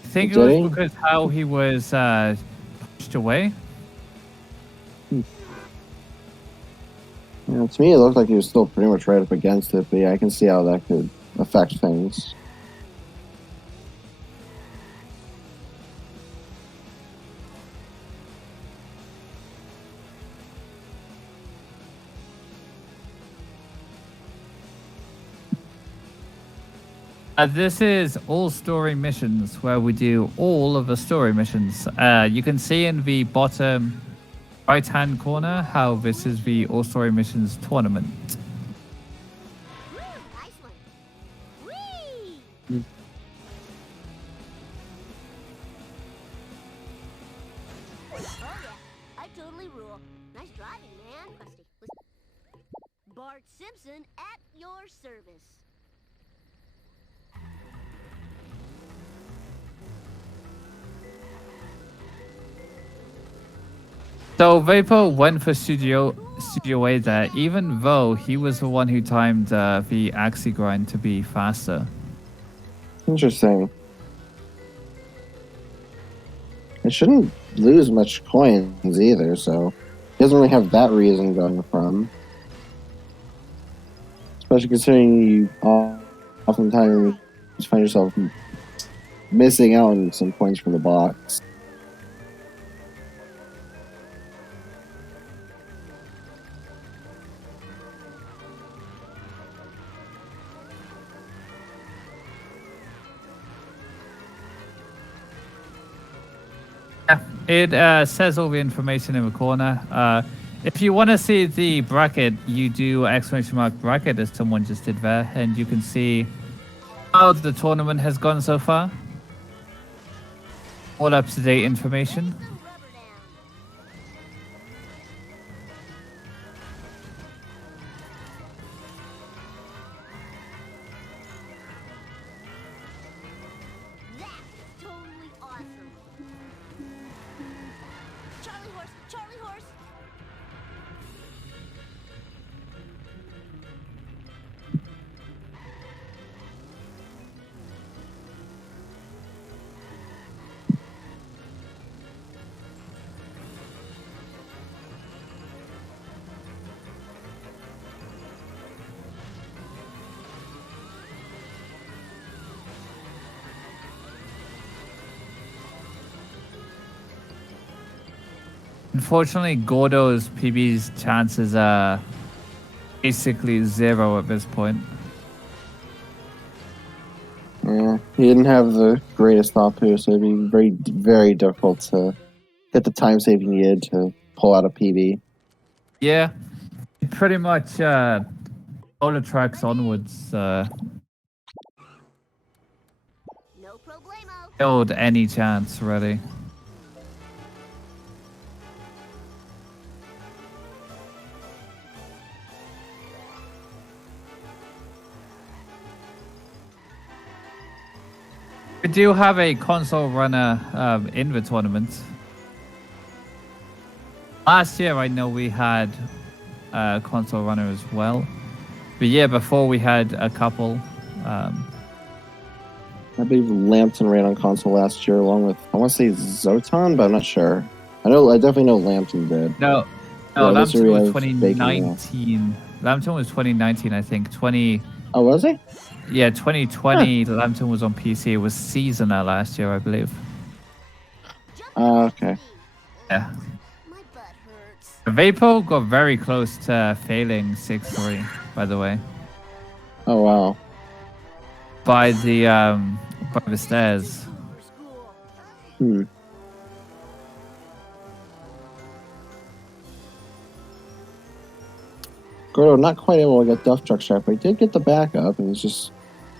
I think it Did was he? because how he was pushed away. Yeah, to me, it looked like he was still pretty much right up against it, but yeah, I can see how that could affect things. This is all story missions where we do all of the story missions. You can see in the bottom right hand corner how this is the all story missions tournament. Woo, nice one. Whee! Oh yeah, I totally rule. Nice driving, man. Rusty, listen. Bart Simpson at your service. So Vapo went for Studio A there, even though he was the one who timed the Axie grind to be faster. Interesting. It shouldn't lose much coins either, so he doesn't really have that reason going from. Especially considering you oftentimes find yourself missing out on some points from the box. It says all the information in the corner. If you want to see the bracket, you do !bracket as someone just did there, and you can see how the tournament has gone so far. All up-to-date information. That's totally awesome. Charlie horse, Charlie horse. Unfortunately, Gordo's PB's chances are basically zero at this point. Yeah, he didn't have the greatest Vapo, so it'd be very, very difficult to get the time save he needed to pull out a PB. Yeah, pretty much all the tracks onwards. No problemo. Killed any chance, really. We do have a console runner in the tournament. Last year, I know we had a console runner as well. The year before, we had a couple. I believe Lambton ran on console last year, along with, I want to say Zoton, but I'm not sure. I definitely know Lambton did. No, Yeah, Lambton we was have Bacon, 2019. Lambton was 2019, I think. Oh, was he? Yeah, 2020. Lambton was on PC. It was Seasoner last year, I believe. Okay. Yeah. My butt hurts. Vapo got very close to failing 6-3, by the way. Oh, wow. By the stairs. For school. Hmm. Gordo not quite able to get Duff Truck shot, but he did get the backup, and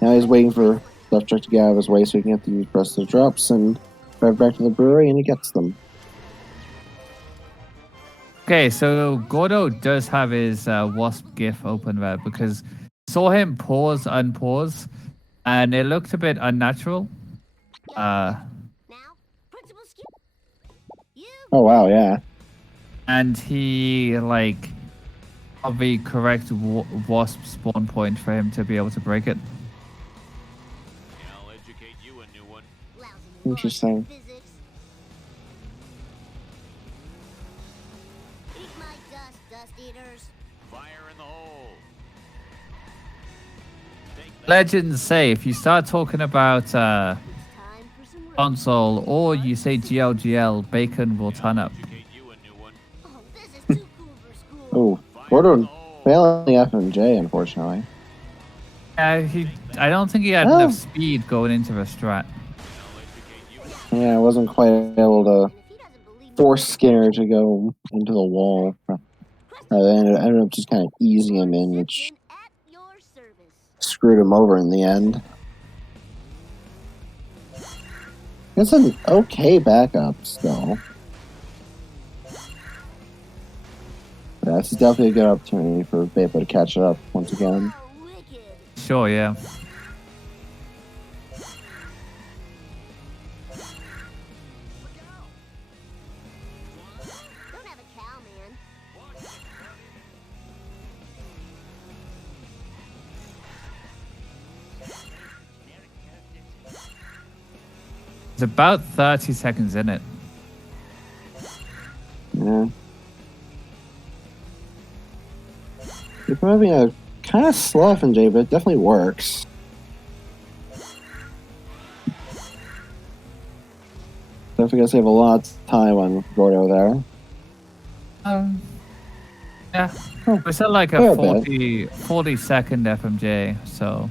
now he's waiting for Duff Truck to get out of his way so he can get the press the drops and drive back to the brewery, and he gets them. Okay, so Gordo does have his Wasp GIF open there because I saw him pause, unpause, and it looked a bit unnatural. Now, principal skip. You. Oh, wow, yeah. And he, like, of the correct Wasp spawn point for him to be able to break it. I'll educate you a new one. Lousy Interesting. physics. Eat my dust, dust eaters. Fire in the hole. Legends say if you start talking about It's time for some console or you say GLGL, Bacon will turn up. Educate you a new one. Oh, this is too cool for school. Oh, Gordo failing FMJ, unfortunately. I don't think he had enough speed going into the strat. Yeah, I wasn't quite able to And if he doesn't believe me, force Skinner to go into the wall. I ended up just kind of easing him in, which Simpson at your service. screwed him over in the end. It's an okay backup still. Yeah, this is definitely a good opportunity for Vapo to catch it up once again. Oh, wicked. Sure, yeah. Don't have a cow, man. It's about 30 seconds in it. Yeah. It's moving a kind of slow FNJ, but it definitely works. Definitely gonna save a lot of time on Gordo there. Yeah. It's at like a Fair 40-second FMJ, so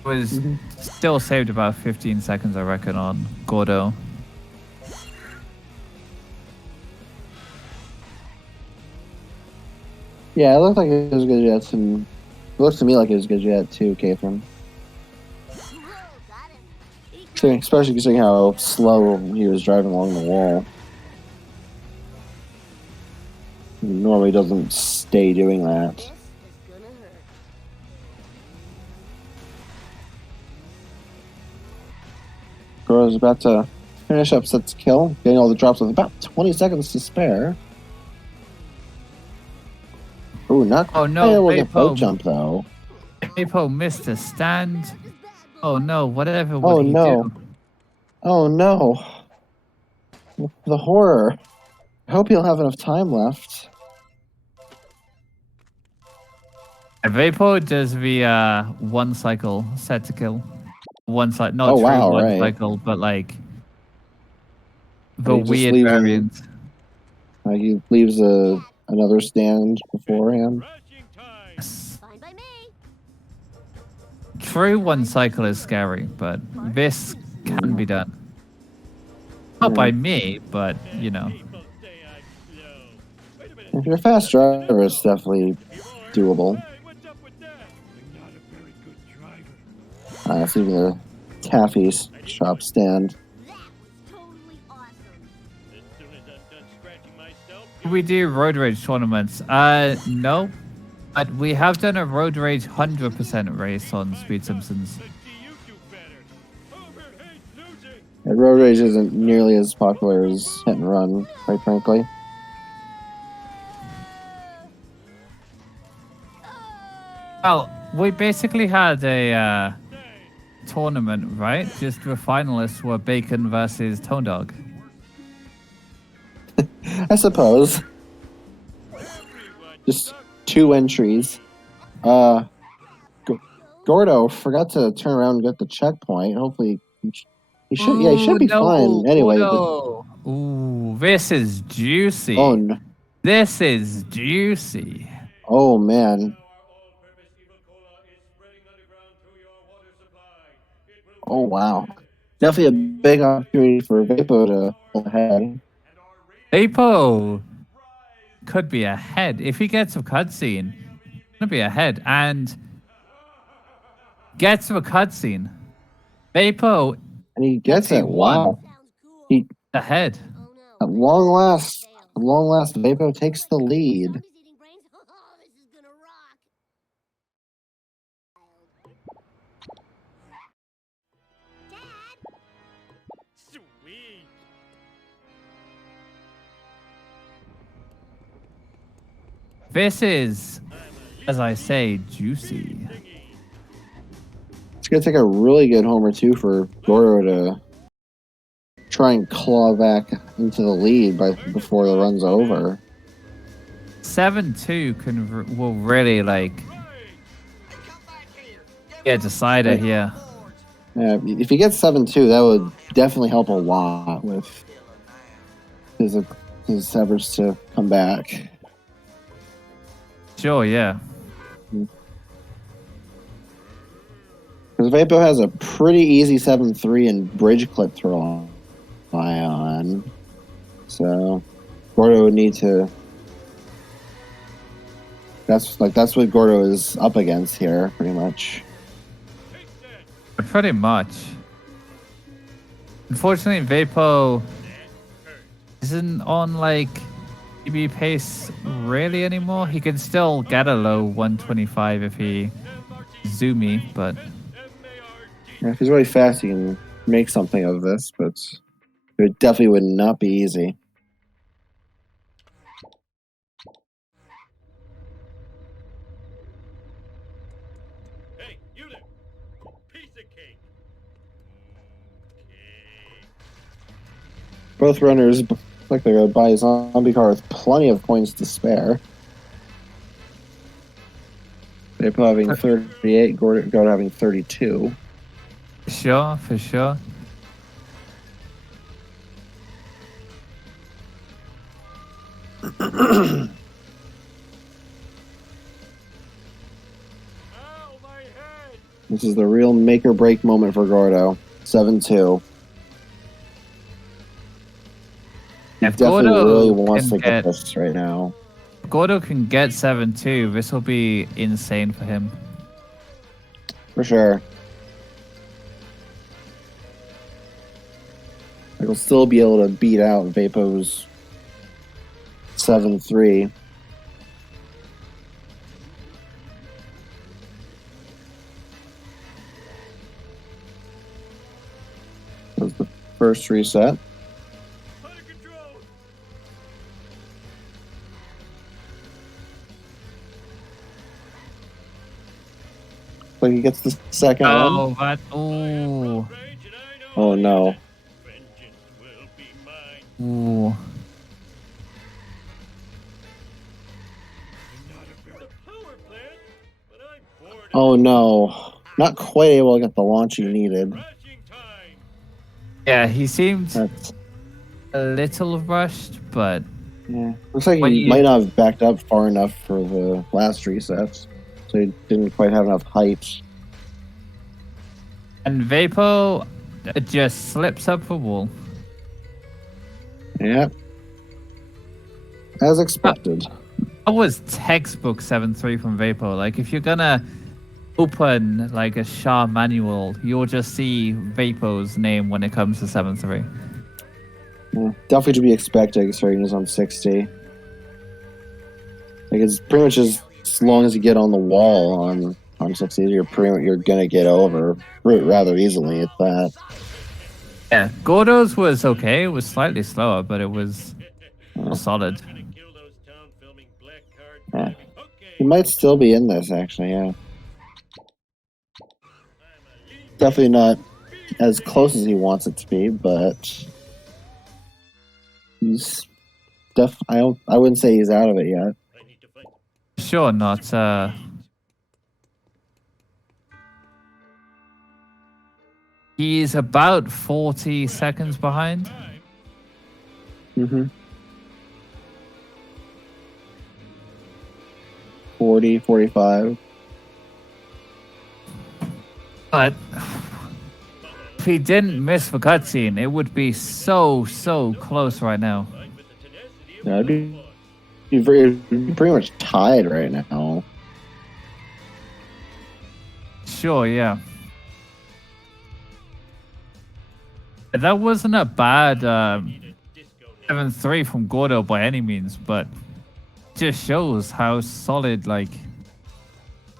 it was still saved about 15 seconds, I reckon, on Gordo. Yeah, it looked like it was good jets, and it looks to me like it was good jet too, Catherine. Whoa, got him. Eat So, especially considering how slow he was driving along the wall. He normally doesn't stay doing that. This is gonna hurt. Gordo's about to finish up Set's kill, getting all the drops with about 20 seconds to spare. Ooh, not Oh, no, quite able to get Vapo. boat jump though. Vapo missed a stand. Oh no, whatever Oh would he no. do? Oh no. The horror. I hope he'll have enough time left. Vapo does the one cycle set to kill. One cycle, not Oh, true wow, one right. cycle, but like the He just weird leaves him- variant. He leaves another stand beforehand. Crashing time. Fine by me. True one cycle is scary, but this can be done. Not by me, but you know. People say I'm slow. Wait a minute. If you're a fast driver, it's definitely doable. Hey, what's up with that? I'm not a very good driver. It's even a taffy shop stand. That was totally awesome. As soon as I'm done scratching myself, We do road rage tournaments. No. But we have done a road rage 100% race on Speed Simpsons. let's see you do better. Homer hates losing. And road rage isn't nearly as popular as hit and run, quite frankly. Well, we basically had a tournament, right? Just the finalists were Bacon versus Tone Dog. I suppose. Just 2 entries. Gordo forgot to turn around and get the checkpoint. Hopefully, he should. Yeah, he should be fine anyway. No. Ooh, this is juicy. Oh no. This is juicy. Oh man. Oh wow. Definitely a big opportunity for Vapo to pull ahead. Vapo could be ahead if he gets a cutscene. Gonna be ahead and gets to a cutscene. Vapo And he gets it. Wow. He ahead. at long last, Vapo takes the lead. This is gonna rock. Dad, Sweet. This is, as I say, juicy. It's gonna take a really good homer too for Gordo to try and claw back into the lead before the run's over. 7-2 will really like get a decider here. Yeah, if he gets 7-2, that would definitely help a lot with his efforts to come back. Sure, yeah. Because Vapo has a pretty easy 7-3 and bridge clip to rely on. So Gordo would need to. That's what Gordo is up against here, pretty much. Pretty much. Unfortunately, Vapo isn't on like EB pace really anymore. He can still get a low 125 if he zoomy, but Yeah, if he's really fast, he can make something of this, but it definitely would not be easy. Hey, you there. Piece of cake. Cake. Both runners look like they're going to buy a zombie car with plenty of coins to spare. Vapo having 38, Gordo having 32. sure, for sure. Ow, my head. This is the real make or break moment for Gordo. 7-2. He If definitely Gordo really wants can to get get- this right now. Gordo can get 7-2. This will be insane for him. For sure. He'll still be able to beat out Vapo's 7-3. That was the first reset. Out of control. Like he gets the second one. Oh, that. Ooh. Range, and I know Oh no. vengeance will be mine. Ooh. The power plant, but I'm bored. Oh no. Not quite able to get the launch he needed. Crashing time. Yeah, he seemed That's, a little rushed, but yeah. Looks like When he you- might not have backed up far enough for the last resets. So he didn't quite have enough height. and Vapo just slips up the wall. Yeah. As expected. That was textbook 7-3 from Vapo. Like, if you're gonna open like a SHA manual, you'll just see Vapo's name when it comes to 7-3. Yeah, definitely to be expected considering he's on 60. Like it's pretty much as long as you get on the wall on 60, you're gonna get over rather easily at that. Yeah, Gordo's was okay. It was slightly slower, but it was solid. Yeah. He might still be in this, actually, yeah. Definitely not as close as he wants it to be, but he's I wouldn't say he's out of it yet. Sure not. He's about 40 seconds behind. Mm-hmm. 40, 45. But if he didn't miss the cutscene, it would be so close right now. Yeah, it'd be pretty much tied right now. Sure, yeah. That wasn't a bad 7-3 from Gordo by any means, but just shows how solid like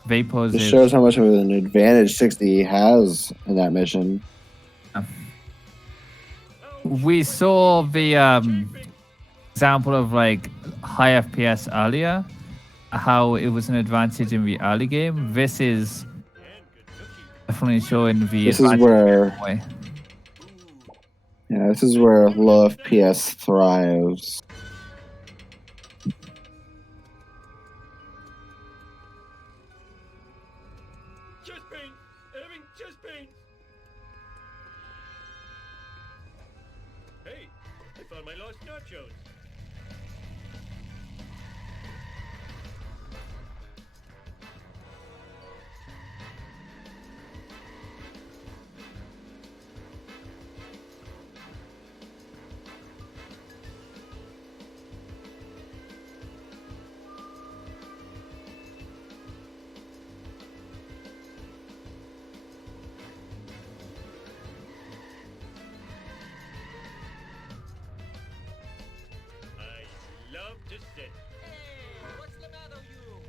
Vapo's It is. shows how much of an advantage 60 has in that mission. We saw the example of like high FPS earlier, how it was an advantage in the early game. This is definitely showing the This is where this is where low FPS thrives. Chest pain! Having chest pain! Hey, I found my lost nachos. Love to sit. Hey, what's the matter, you?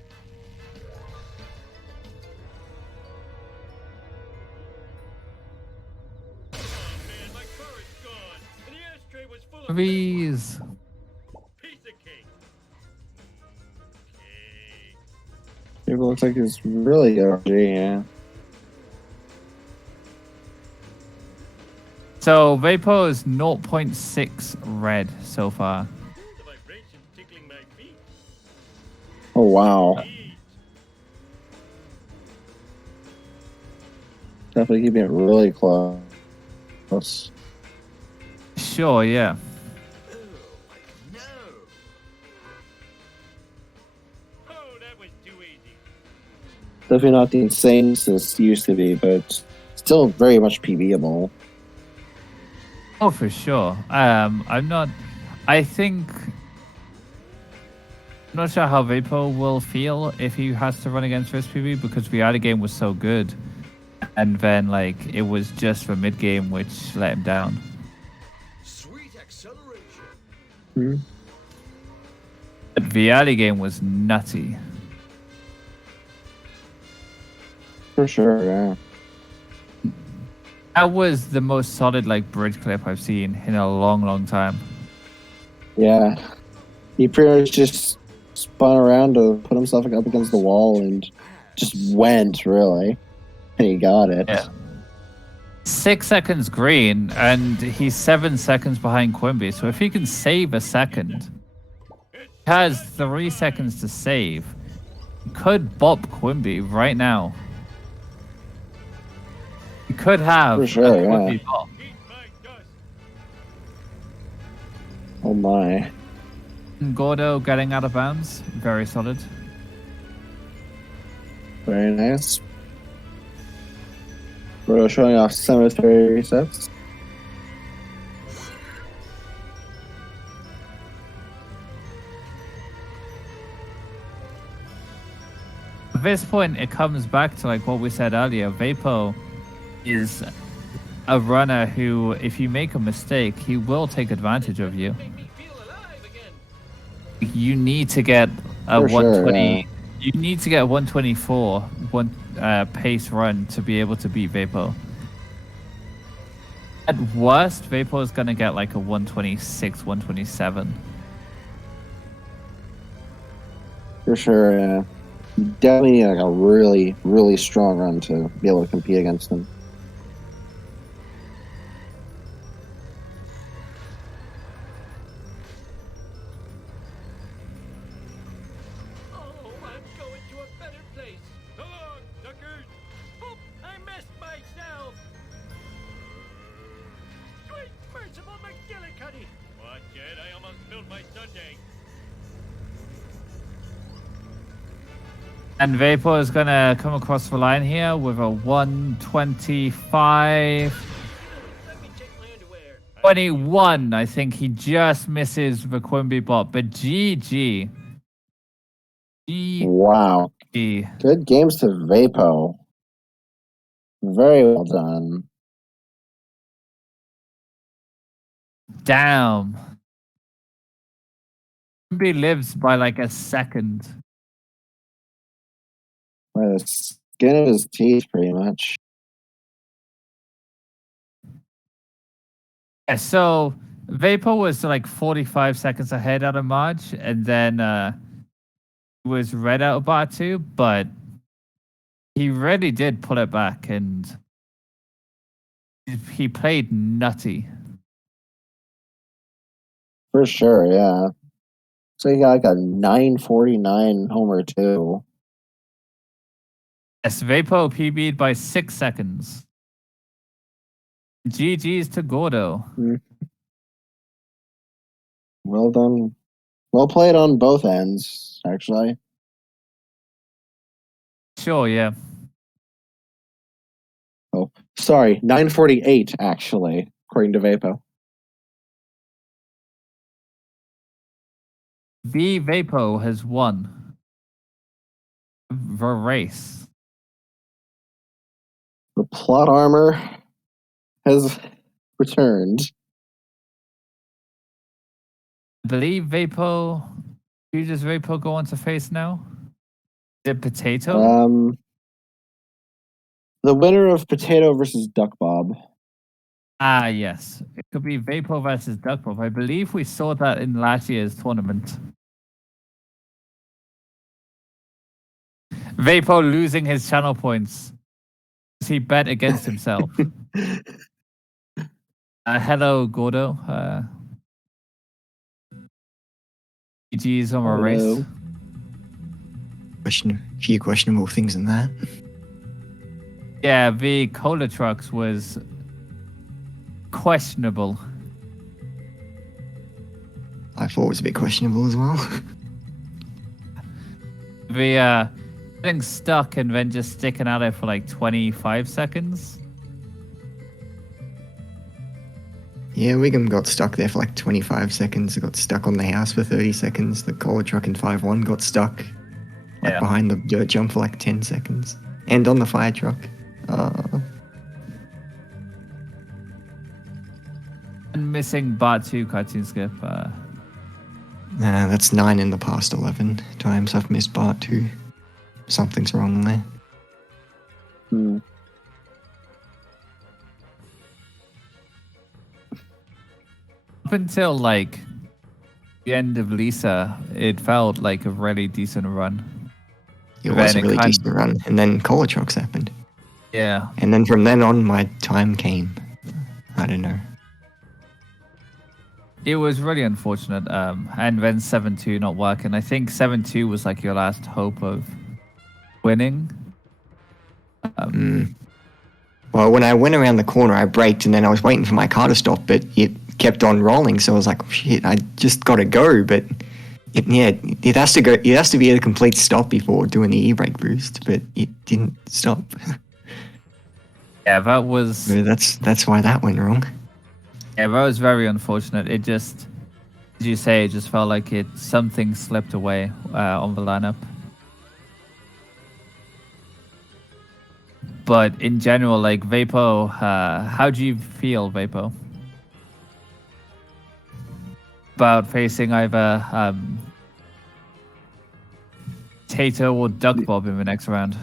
Oh man, my car is gone. And the ashtray was full of These. piece of cake. It looks like it's really RG, yeah. So Vapo is 0.6 red so far. The vibration tickling my feet. Oh wow. Definitely keeping it really close. Sure, yeah. Oh, that was too easy. Definitely not the insane this used to be, but still very much PBable. Oh, for sure. I'm not sure how Vapo will feel if he has to run against this PB because the early game was so good. And then, like, it was just the mid game which let him down. Sweet acceleration. Hmm. But the early game was nutty. For sure, yeah. That was the most solid, like, bridge clip I've seen in a long time. Yeah. He pretty much just spun around to put himself up against the wall and just went, really. And he got it. Yeah. 6 seconds green, and he's 7 seconds behind Quimby. So if he can save a second, he has 3 seconds to save. He could bop Quimby right now. He could have For sure, a Quimby yeah. bop. Oh my. Gordo getting out of bounds. Very solid. Very nice. Gordo showing off cemetery resets. at this point, it comes back to like what we said earlier. Vapo is a runner who, if you make a mistake, he will take advantage of you. You need to get a For 120. sure, You need to get a 124 pace run to be able to beat Vapo. At worst, Vapo is gonna get like a 126, 127. For sure, yeah. You definitely need like a really, really strong run to be able to compete against him. Oh, I'm going to a better place. So long, suckers. Oop, I messed myself. Sweet, merciful McGillicuddy. Watch it, I almost spilled my sundae. And Vapo is gonna come across the line here with a 125. Let me check my underwear. 21. I think he just misses the Quimby bot, but GG. Wow. Good games to Vapo. Very well done. Damn. Quimby lives by like a second. By the skin of his teeth, pretty much. Yeah, so Vapo was like 45 seconds ahead out of March, and then was red out of bar 2, but he really did pull it back, and he played nutty. For sure, yeah. So you got like a 949 homer too. Yes, Vapo PB'd by 6 seconds. GG's to Gordo. Well done. Well played on both ends, actually. Sure, yeah. Oh, sorry, 948 actually, according to Vapo. The Vapo has won the race. The plot armor has returned. I believe Vapo. Who does Vapo go on to face now? Is it Potato? The winner of Potato versus Duck Bob. Ah, yes. It could be Vapo versus Duck Bob. I believe we saw that in last year's tournament. Vapo losing his channel points. He bet against himself. Hello, Gordo. GG's on a race. Few questionable things in that. Yeah, the cola trucks was questionable. I thought it was a bit questionable as well. The getting stuck and then just sticking out there for like 25 seconds. Yeah, Wiggum got stuck there for like 25 seconds. It got stuck on the house for 30 seconds. The cola truck in 5-1 got stuck behind the dirt jump for like 10 seconds. And on the fire truck. And missing Bart 2 cartoon skip. That's 9 in the past 11 times I've missed Bart 2. Something's wrong there. Up until like the end of Lisa, it felt like a really decent run. It was a really decent run. And then cola trucks happened. Yeah. And then from then on, my time came. I don't know. It was really unfortunate. And then 7-2 not working. I think 7-2 was like your last hope of winning. Well, when I went around the corner, I braked and then I was waiting for my car to stop, but it kept on rolling. So I was like, shit, I just got to go. But it has to go. It has to be a complete stop before doing the e-brake boost, but it didn't stop. Yeah, that was... So that's why that went wrong. Yeah, that was very unfortunate. It just, as you say, it just felt like something slipped away on the lineup. But in general, like Vapo, how do you feel, Vapo, about facing either Tato or Duck Bob in the next round?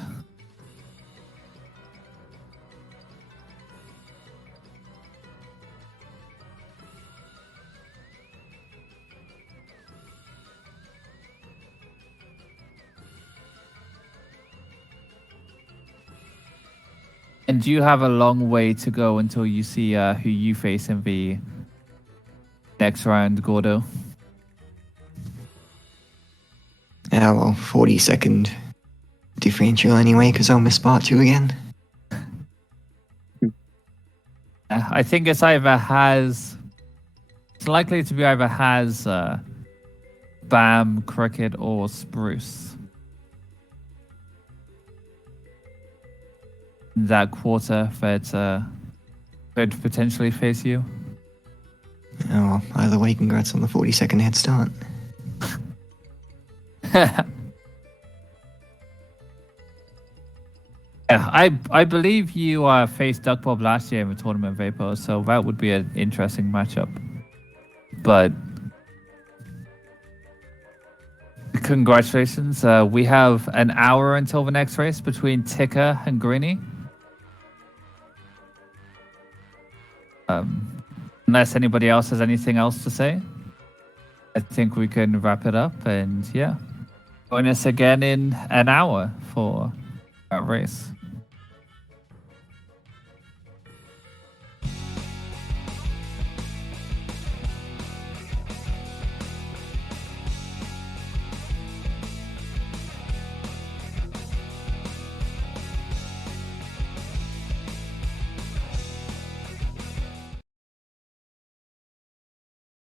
And do you have a long way to go until you see who you face in the next round, Gordo? Well, 40-second differential anyway, because I'll miss part 2 again. I think it's either has... It's likely to be either has Bam, Cricket, or Spruce. That quarter that could potentially face you. Oh, well, either way, congrats on the 40-second head start. Yeah, I believe you faced Duck Bob last year in the tournament, Vapo, so that would be an interesting matchup. But congratulations. We have an hour until the next race between Ticker and Greeny. Unless anybody else has anything else to say, I think we can wrap it up. And yeah, join us again in an hour for that race.